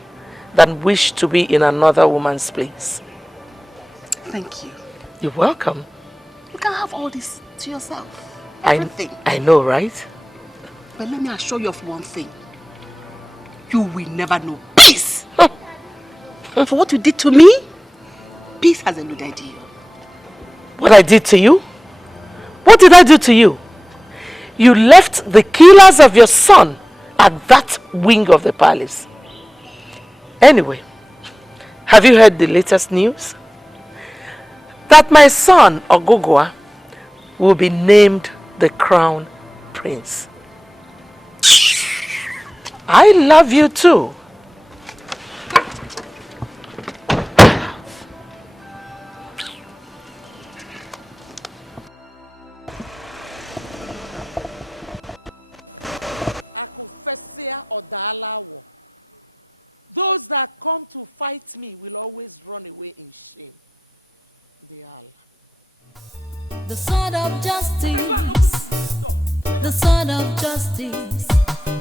than wish to be in another woman's place. Thank you. You're welcome. You can have all this to yourself. I know, right? But let me assure you of one thing. You will never know peace. For what you did to me, peace has eluded you. What I did to you? What did I do to you? You left the killers of your son at that wing of the palace. Anyway, have you heard the latest news? That my son, Ogugua, will be named the crown prince. I love you too. Akufesia Odalawo. Those that come to fight me will always run away in shame. They are. The sword of justice. The sword of justice.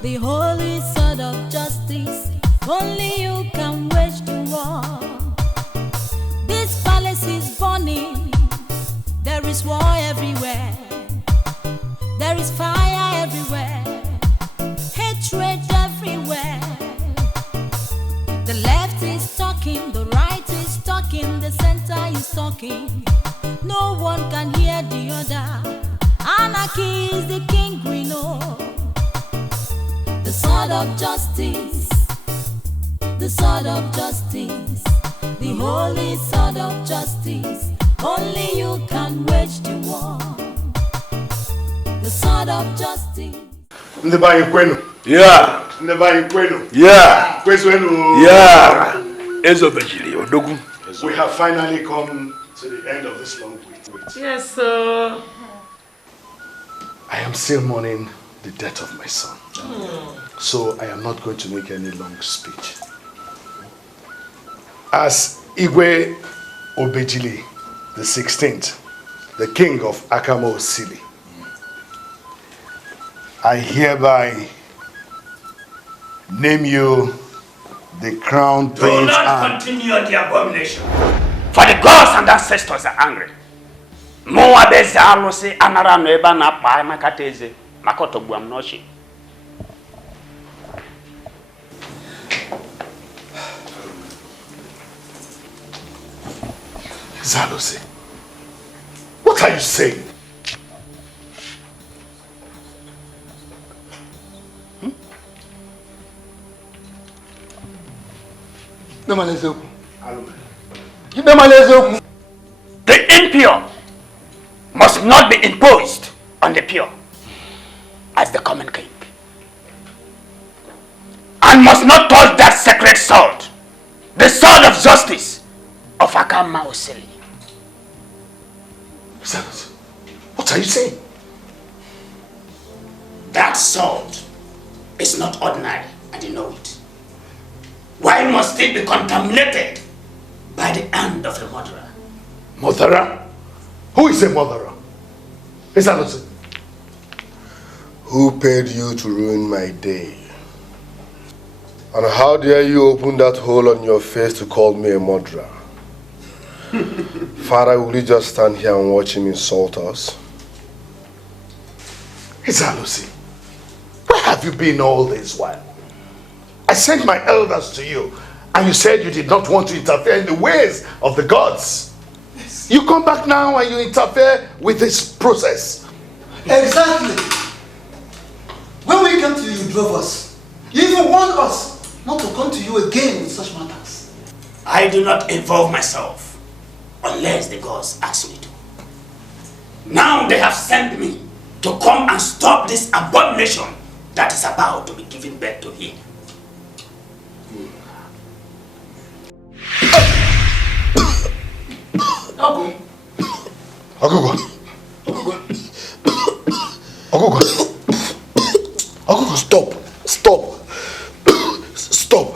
The holy sword of justice. Only you can wage the war. This palace is burning. There is war everywhere. There is fire everywhere. Hatred everywhere. The left is talking, the right is talking, the center is talking. No one can hear the other. Anarchy is the king we know. The sword of justice. The sword of justice. The holy sword of justice. Only you can wage the war. The sword of justice. Yeah. Yeah. Yeah. We have finally come to the end of this long wait. Yes, sir. I am still mourning the death of my son. So I am not going to make any long speech. As Igwe Obejili the 16th, the king of Akamo Osili, I hereby name you the crown prince. Do not continue the abomination. For the gods and ancestors are angry. Moabeze alose anara no eba na pa makateze makoto buam noshi. Zalose, what are you saying? The impure must not be imposed on the pure as the common king, and must not touch that sacred sword, the sword of justice of Akama Osili. What are you saying? That sword is not ordinary, and you know it. Why must it be contaminated by the hand of a murderer? Murderer? Who is a murderer? Isalosi. Who paid you to ruin my day? And how dare you open that hole on your face to call me a murderer? Father, will you just stand here and watch him insult us? Isalosi, where have you been all this while? I sent my elders to you, and you said you did not want to interfere in the ways of the gods. Yes. You come back now and you interfere with this process. Exactly. When we came to you, you drove us. You even warned us not to come to you again with such matters. I do not involve myself unless the gods ask me to. Now they have sent me to come and stop this abomination that is about to be given birth to here. Ogugua. Ogugua, stop. Stop. Stop.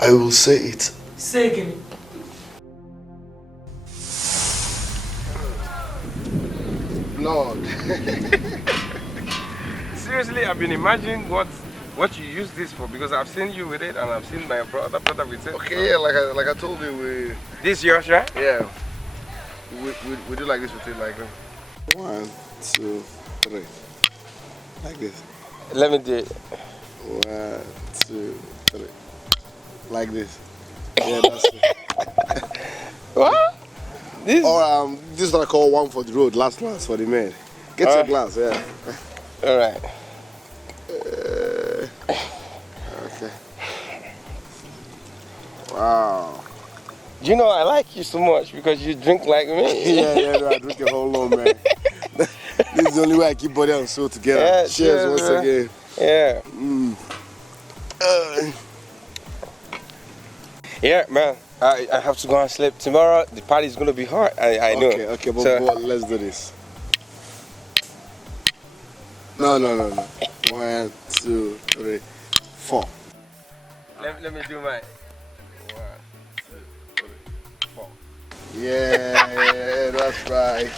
I will say it. Say again. Lord. Seriously, I've been imagining what you use this for, because I've seen you with it and I've seen my other brother with it. Okay, yeah, like I told you, This yours, right? Yeah. We do like this with it, like 1, 2, 3. Like this. Let me do it. 1, 2, 3. Like this. Yeah, that's it. What? This? Or this is what I call one for the road, last for the men. Get your glass, yeah. Alright. Okay. Wow. You know I like you so much because you drink like me. yeah, no, I drink a whole lot, man. This is the only way I keep body and soul together. Yeah, cheers once again. Yeah. Yeah, man. I have to go and sleep. Tomorrow the party's gonna be hot. I know. Okay, but let's do this. No. 1, 2, 3, 4. Let me do mine. 1, 2, 3, 4. Yeah, that's right.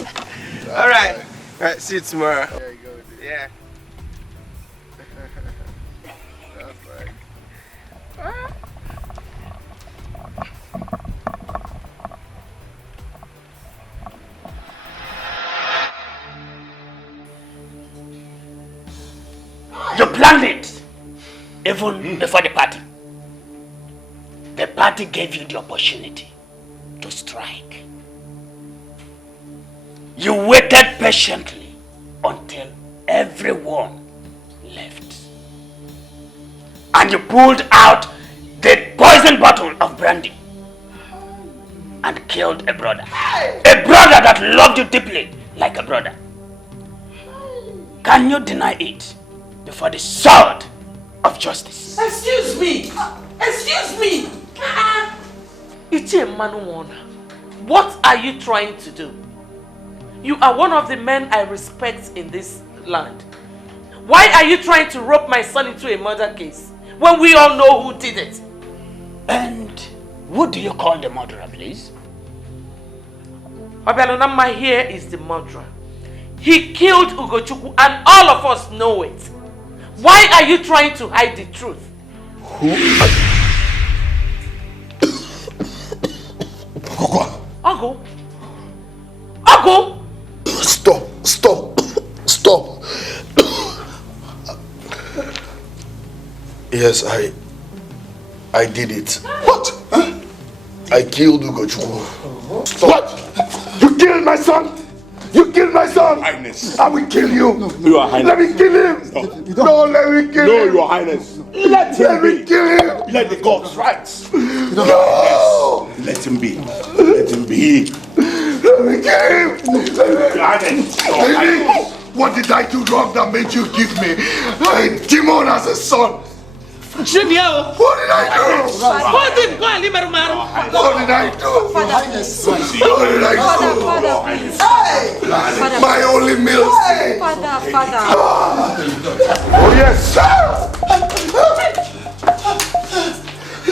All right. All right. See you tomorrow. There you go. Yeah. That's right. You planned it, even before the party. The party gave you the opportunity to strike. You waited patiently until everyone left. And you pulled out the poison bottle of brandy and killed a brother. A brother that loved you deeply like a brother. Can you deny it before the sword of justice? Excuse me! Excuse me! Ichie Manuwana, what are you trying to do? You are one of the men I respect in this land. Why are you trying to rope my son into a murder case when we all know who did it? And who do you call the murderer, please? Obialunamma here is the murderer. He killed Ugochukwu and all of us know it. Why are you trying to hide the truth? Who? Ogo? Ogo? Stop. Yes, I did it. What? Huh? I killed Ugochukwu. What? You killed my son? You killed my son! Highness. I will kill you! No, Your Highness. Let me kill him! Stop. No, let me kill him! No, Your Highness. Let me kill him! Let the gods right. No! Let him be. Let him be. Let me kill him! Your Highness. Your Highness. What did I do wrong that made you give me a demon as a son? Junior! What did I do? Hold him! Go and leave him, man! What did I do? Father, please. What did I do? Father, please. Hey! My only meal. Father. Oh, yes, sir!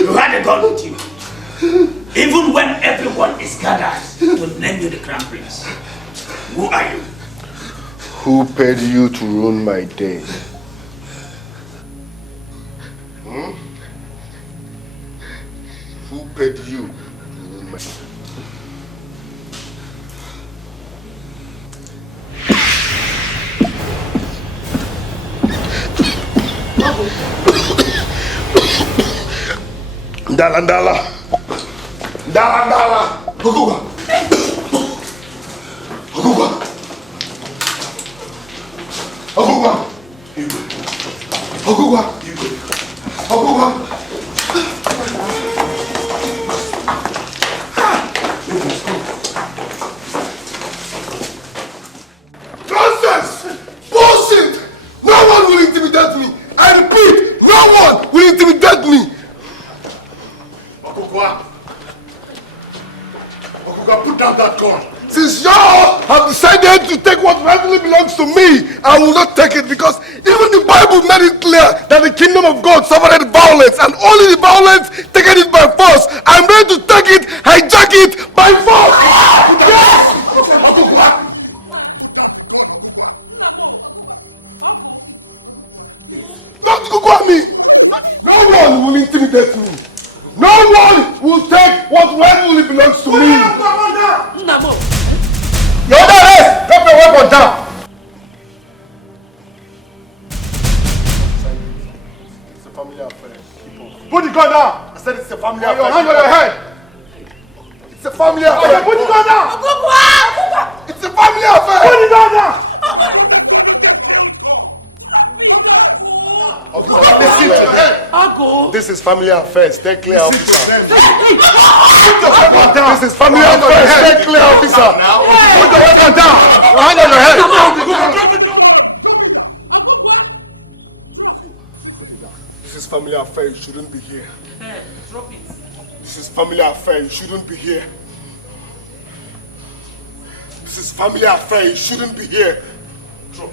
You had a gun with you. Even when everyone is gathered, will name you the crown prince. Who are you? Who paid you to ruin my day? Who paid you? Ndala. Ogugua. Nonsense! Bullshit! No one will intimidate me! I repeat, no one will intimidate me! Ogugua, put down that gun. Since y'all have decided to take what rightfully belongs to me, I will not take it because even the Bible made it clear that the kingdom of God suffered violence and only the violence taken it by force. I'm ready to take it, hijack it by force. Put down the gun. Ogugua. Put down the gun, Ogugua. Ogo, please. Don't Ogugua me. No one will intimidate me. No one will take what rightfully belongs to me. Namo. You're under arrest. Drop your weapon down. It's a family affair. Put the gun down. I said it's a family affair. Your hand on your head. It's a family affair. Put it down now. It's a family affair. Put it down now. Drop that gun, don't get killed. Drop it, Ago. Ogugua, listen to them. Ago. This is family affairs. Stay clear. Listen to them. Ogugua, this is family affairs. Stay clear, officer. Now. Ogugua, down. Hand on your head. Drop the gun. Drop it down. Ogugua. Drop. This is family affair. You shouldn't be here. Hey, drop it. This is family affair. You shouldn't be here. This is family affair. You shouldn't be here.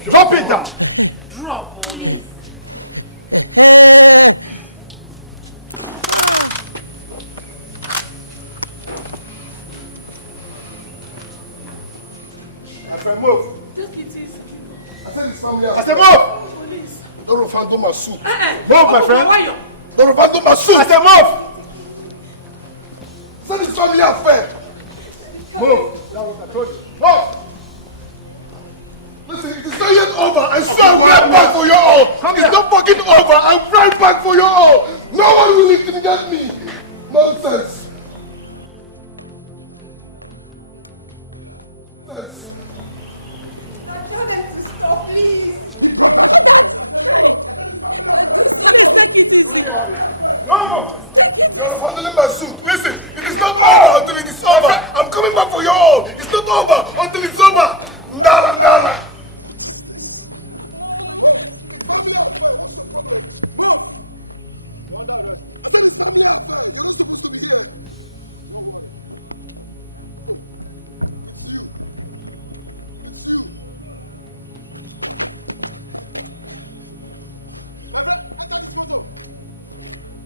Drop it down. Drop. My friend, move. Take it easy. I said it's family affair. I said move. Police. Don't refund my suit. Move, my friend. Don't refund my suit. I said move. I said it's family affair. Move. Move. Listen, it's not yet over. I swear I'm right back for you all. It's not fucking over. I'm right back for you all. No one will intimidate me. Nonsense. Tell them to stop, please. He brought that. Please take it easy. Take it easy. Handling my suit. Listen, it is not over until it is over. I'm coming back for you all. It's not over until it's over. Nara. What is this? Move. It's family affair. What's the problem? Move. You're under arrest. I said it's family affair. You're not supposed to be here. Don't worry. Oh, it's you. It's you. My friend, enter this motor.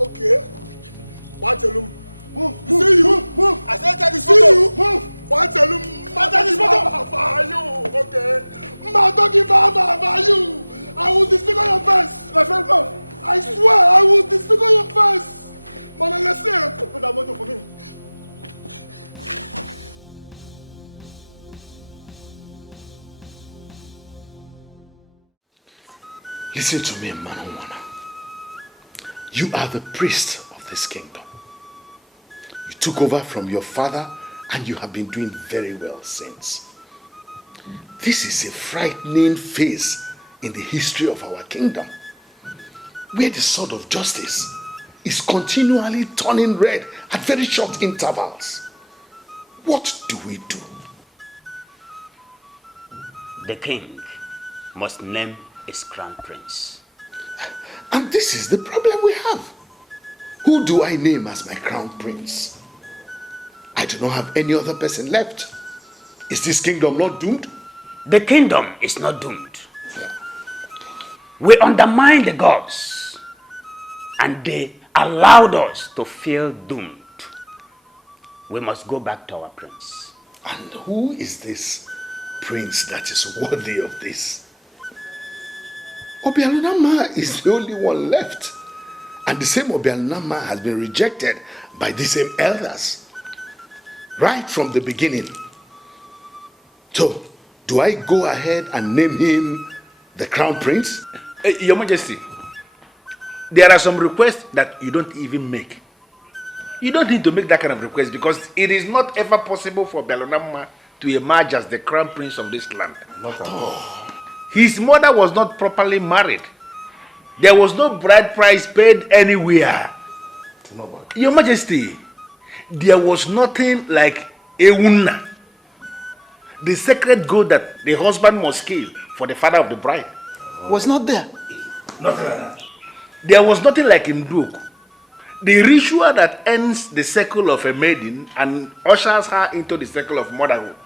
Okay. Watch him. Move. See you. Move. I said enter this See motor. you. Move. Watch him. Enter this motor. You. Okay. My doggy for you. I will disfigure your face. My friend, move. I swear I will disfigure your face. Man, let's see. Open that motor for me. Listen to me, man or woman. You are the priest of this kingdom. You took over from your father and you have been doing very well since. This is a frightening phase in the history of our kingdom, where the sword of justice is continually turning red at very short intervals. What do we do? The king must name his crown prince. And this is the problem we have. Who do I name as my crown prince? I do not have any other person left. Is this kingdom not doomed? The kingdom is not doomed. We undermined the gods and they allowed us to feel doomed. We must go back to our prince. And who is this prince that is worthy of this? Obialunamma is the only one left. And the same Obialunamma has been rejected by the same elders. Right from the beginning. So, do I go ahead and name him the crown prince? Your Majesty, there are some requests that you don't even make. You don't need to make that kind of request because it is not ever possible for Obialunamma to emerge as the crown prince of this land. Not at all. His mother was not properly married. There was no bride price paid anywhere. Your Majesty, there was nothing like Ewuna, the sacred goat that the husband must kill for the father of the bride. Was not there. Nothing like that. There was nothing like Nduku, the ritual that ends the circle of a maiden and ushers her into the circle of motherhood.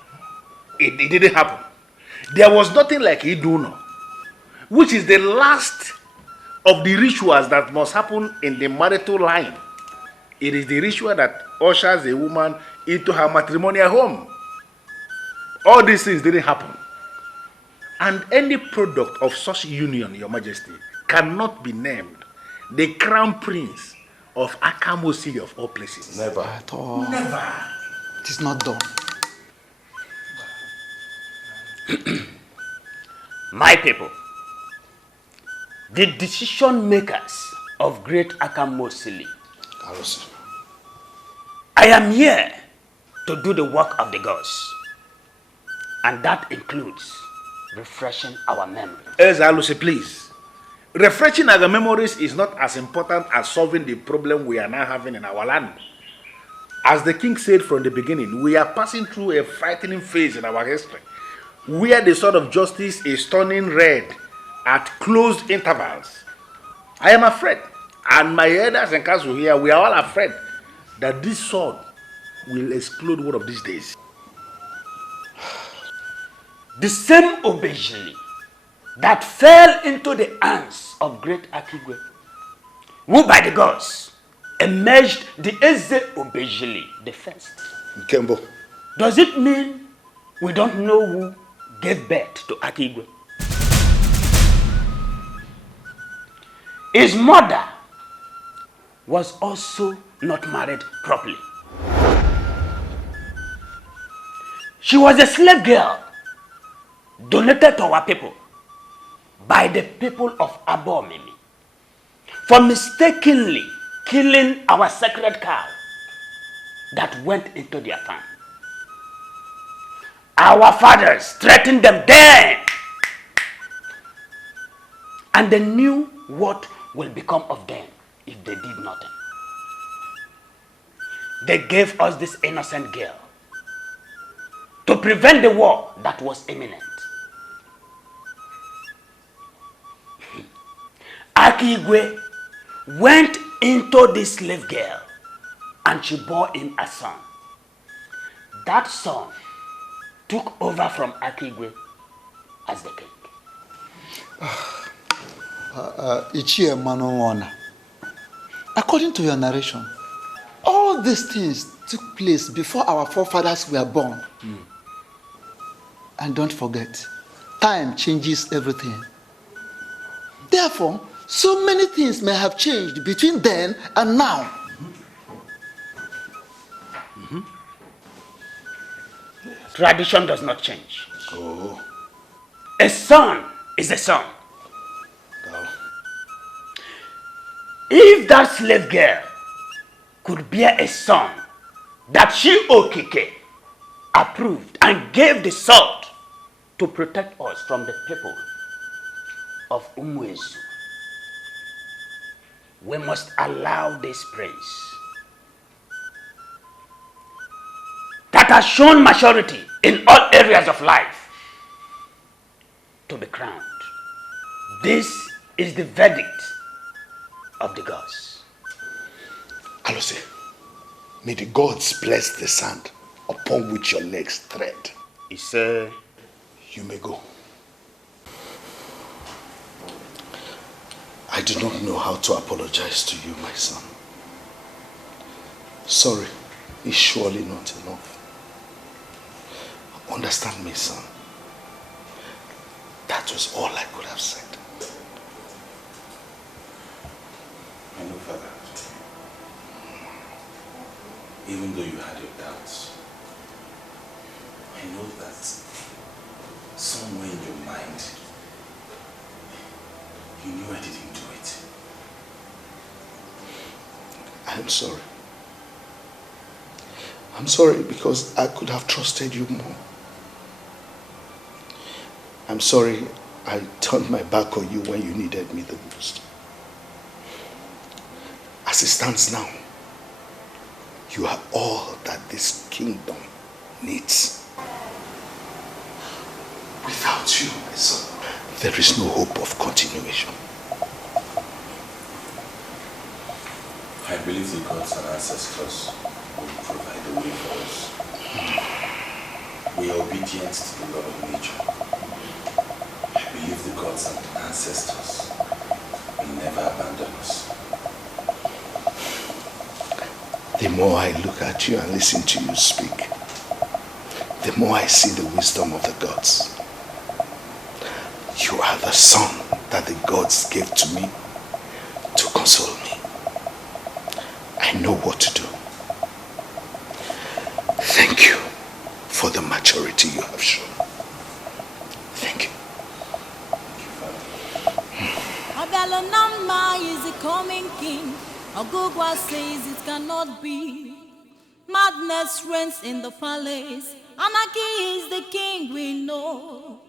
It didn't happen. There was nothing like Iduno, which is the last of the rituals that must happen in the marital line. It is the ritual that ushers a woman into her matrimonial home. All these things didn't happen. And any product of such union, Your Majesty, cannot be named the crown prince of Akamosi of all places. Never. At all. Never. It is not done. My people, the decision makers of Great Akamosili, I am here to do the work of the gods. And that includes refreshing our memory. Lucy, please. Refreshing our memories is not as important as solving the problem we are now having in our land. As the king said from the beginning, we are passing through a frightening phase in our history, where the sword of justice is turning red at closed intervals. I am afraid, and my elders and council here, we are all afraid that this sword will explode one of these days. The same Obejili that fell into the hands of great Akigwe, who by the gods emerged the Eze Obejili the first. Kembo. Does it mean we don't know who gave birth to Akigwe? His mother was also not married properly. She was a slave girl donated to our people by the people of Abomimi for mistakenly killing our sacred cow that went into their farm. Our fathers threatened them then, and they knew what will become of them if they did nothing. They gave us this innocent girl to prevent the war that was imminent. Akigwe went into this slave girl and she bore him a son. That son took over from Akigwe as the king. Ichie Manowona, according to your narration, all these things took place before our forefathers were born. And don't forget, time changes everything. Therefore, so many things may have changed between then and now. Tradition does not change. Oh. A son is a son. If that slave girl could bear a son that she, Okike, approved and gave the sword to protect us from the people of Umwezu, we must allow this prince that has shown maturity in all areas of life to be crowned. This is the verdict of the gods. Alose, may the gods bless the sand upon which your legs tread. He said, you may go. I do not know how to apologize to you, my son. Sorry is surely not enough. Understand me, son. That was all I could have said. I know, Father. Even though you had your doubts, I know that somewhere in your mind, you knew I didn't do it. I'm sorry. I'm sorry because I could have trusted you more. I'm sorry I turned my back on you when you needed me the most. As it stands now, you are all that this kingdom needs. Without you, my son, there is no hope of continuation. I believe the gods and ancestors will provide a way for us. We are obedient to the law of nature. I believe the gods and ancestors will never abandon us. The more I look at you and listen to you speak, the more I see the wisdom of the gods. You are the son that the gods gave to me to console me. I know what to do. Thank you for the maturity you have shown. Thank you. Obialunamma is the coming king. Ogugua says it cannot be. My Madness reigns in the palace. Anarchy is the king we know.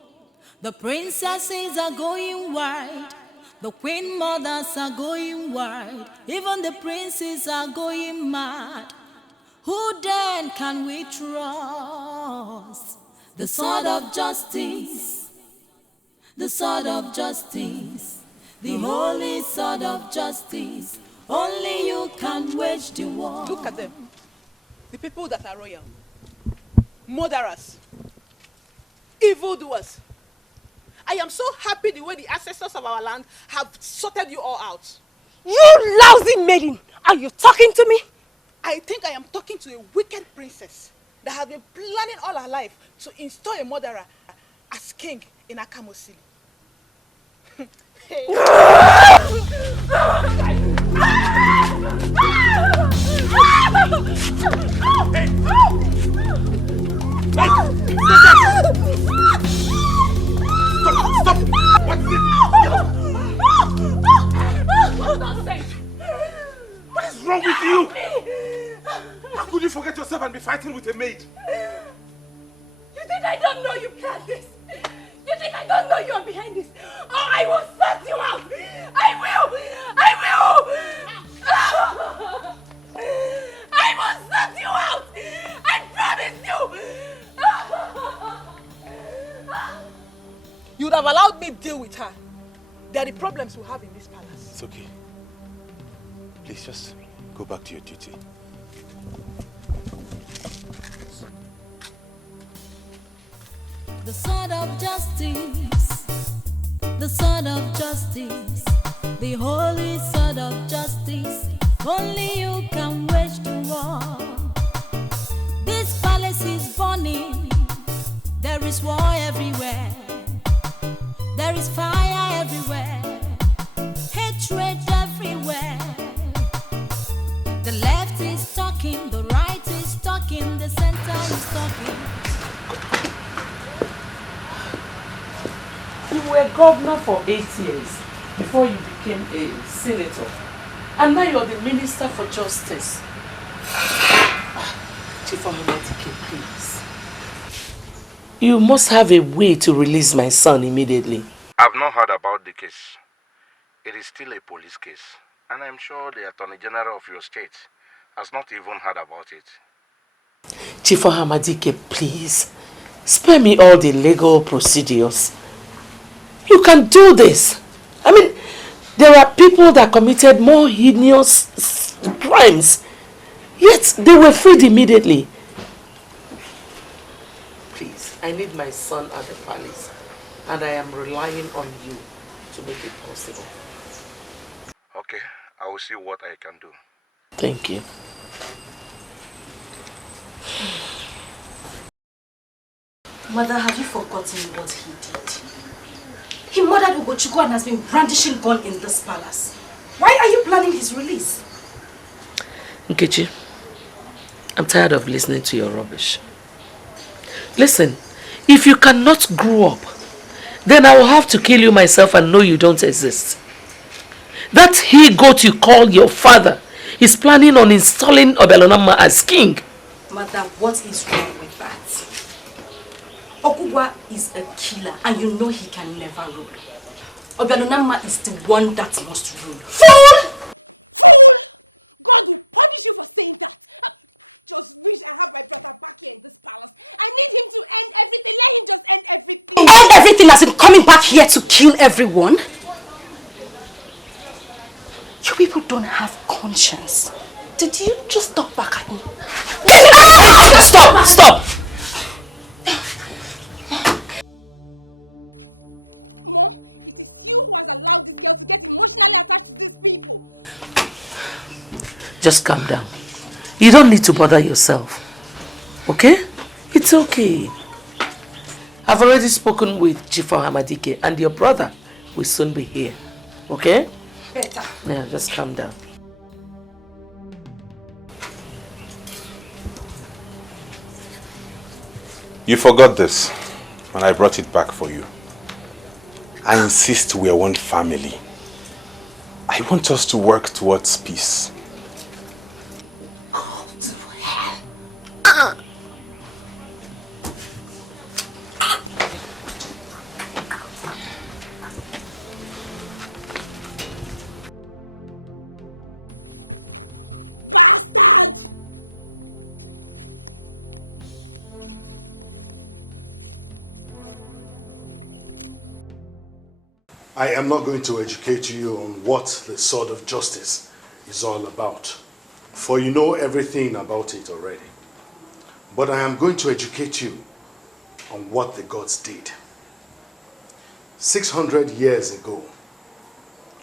The princesses are going wild. The queen mothers are going wild. Even the princes are going mad. Who then can we trust? The sword of justice. The sword of justice. The holy sword of justice. Only you can wage the war. Look at them. The people that are royal. Murderers. Evildoers. I am so happy the way the ancestors of our land have sorted you all out. You lousy maiden! Are you talking to me? I think I am talking to a wicked princess that has been planning all her life to install a murderer as king in Akamosili. Hey. Stop! What's this? What is wrong with you? How could you forget yourself and be fighting with a maid? You think I don't know you planned this? You think I don't know you're behind this? Oh, I will sort you out! I will! I will sort you out! I promise you! You would have allowed me to deal with her. There are the problems we have in this palace. It's okay. Please just go back to your duty. The sword of justice, the sword of justice, the holy sword of justice. Only you can wage the war. This palace is burning. There is war everywhere. There is fire everywhere. Hatred everywhere. The left is talking, the right is talking, the center is talking. You were governor for 8 years before you became a senator. And now you're the minister for justice. Chief Ohamadike, please. You must have a way to release my son immediately. I've not heard about the case. It is still a police case. And I'm sure the Attorney General of your state has not even heard about it. Chief Ohamadike, please. Spare me all the legal procedures. You can do this. I mean, there are people that committed more heinous crimes, yet they were freed immediately. Please, I need my son at the palace, and I am relying on you to make it possible. Okay, I will see what I can do. Thank you. Mother, have you forgotten what he did? He murdered Ugochukwu and has been brandishing gun in this palace. Why are you planning his release? Nkechi, I'm tired of listening to your rubbish. Listen, if you cannot grow up, then I will have to kill you myself and know you don't exist. That he-goat you call your father is planning on installing Obialunamma as king. Mother, what is wrong with that? Ogugua is a killer and you know he can never rule. Obialunamma is the one that must rule. Fool! Fool! God will punish you for saying that. Just wish I have my brother back here in this palace. I need him to end everything. Let him just end everything. End everything as in coming back here to kill everyone? You people don't have conscience. Did you just talk back at me? Stop! Stop! Mom, it is you who has allowed this girl to get emotionally attached to these people. Just calm down. You don't need to bother yourself. Okay? It's okay. I've already spoken with Chief Ohamadike and your brother will soon be here. Okay? Better. Yeah, just calm down. You forgot this when I brought it back for you. I insist we are one family. I want us to work towards peace. Go to hell. I am not going to educate you on what the sword of justice is all about, for you know everything about it already. But I am going to educate you on what the gods did. 600 years ago,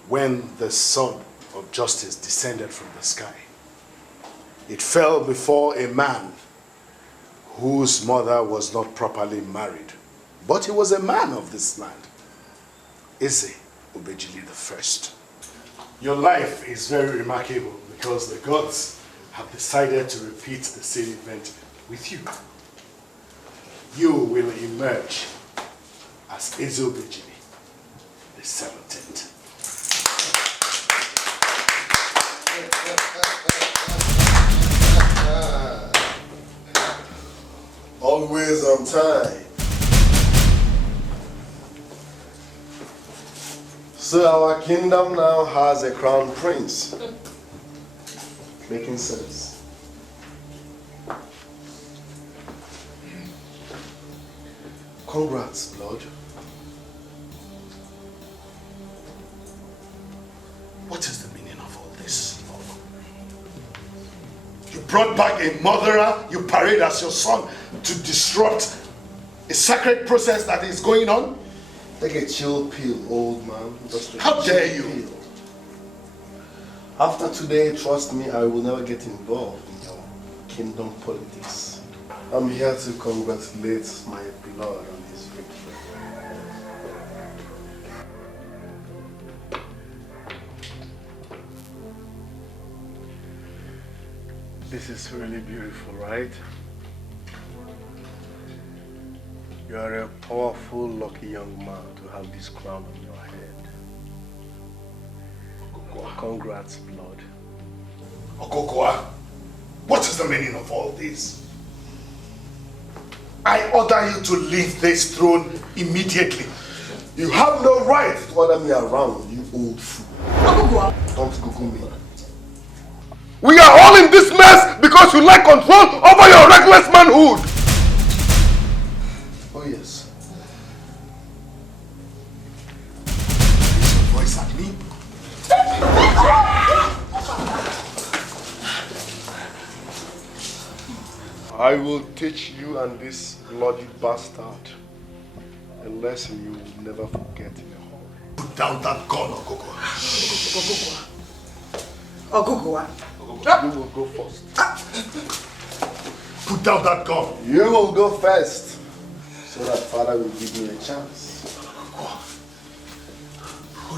when the sun of justice descended from the sky, it fell before a man whose mother was not properly married, but he was a man of this land, Eze Obejili I. Your life is very remarkable because the gods have decided to repeat the same event with you. You will emerge as Eze Obejili the 17th. Always on time. So our kingdom now has a crown prince. Making sense. Congrats, Lord. What is the meaning of all this, Lord? You brought back a murderer you parade as your son to disrupt a sacred process that is going on? Take a chill pill, old man. How dare you? Pill. After today, trust me, I will never get involved in your kingdom politics. I'm here to congratulate my blood on his victory. This is really beautiful, right? You are a powerful, lucky young man to have this crown on your head. Congrats, Lord. Ogugua, what is the meaning of all this? I order you to leave this throne immediately. You have no right to order me around, you old fool. Ogugua. Don't Google me. We are all in this mess because you lack control over your reckless manhood. Oh yes. Voice at me. I will teach you and this bloody bastard a lesson you will never forget in a hole. Put down that gun, Ogugua. Ogugua. You will go first. Put down that gun. You will go first, so that father will give me a chance. Oh,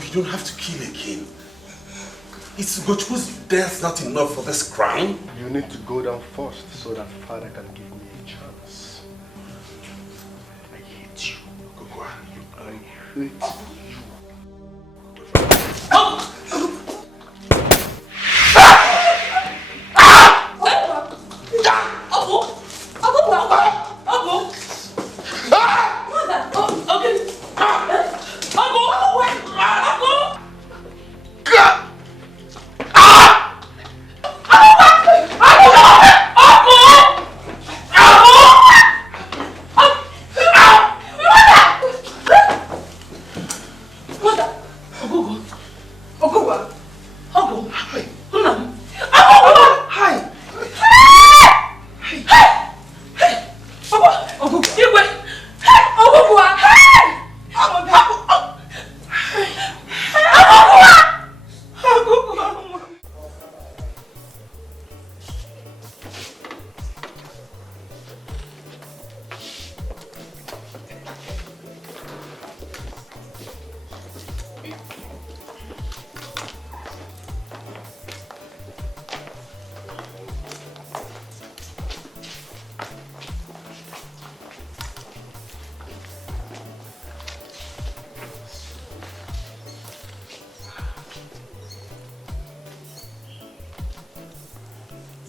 you don't have to kill again. Is Ugochukwu's death not enough for this crime? You need to go down first, so that father can give me a chance. I hate you, Ogugua. I hate you.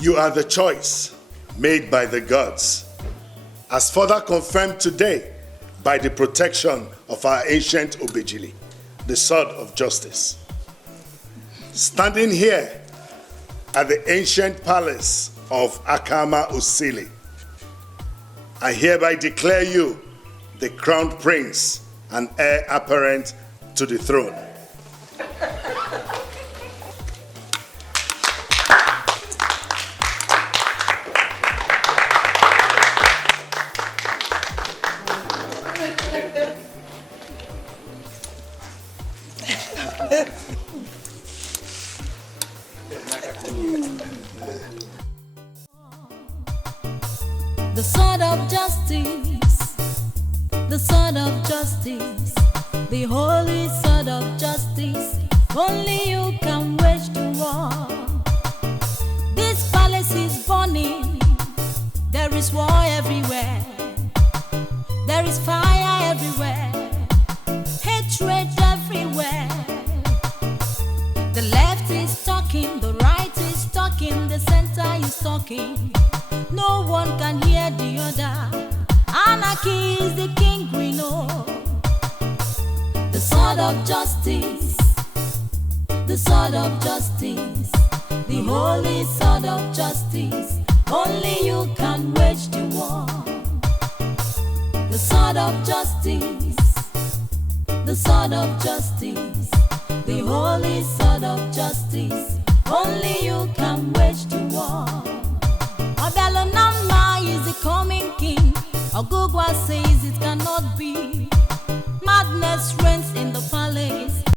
You are the choice made by the gods, as further confirmed today by the protection of our ancient Obejili, the sword of justice. Standing here at the ancient palace of Akama Osili, I hereby declare you the crown prince and heir apparent to the throne. The sword of justice, the sword of justice, the holy sword of justice. Only you can wage the war. This palace is burning. There is war everywhere. There is fire everywhere. Hatred everywhere. The left is talking, the right is talking, the center is talking. No one can hear the other. Anarchy is the king we know. The sword of justice, the sword of justice, the holy sword of justice. Only you can wage the war. The sword of justice, the sword of justice, the holy sword of justice. Only you can wage the war. Obialunamma is the coming king. Ogugua says it cannot be.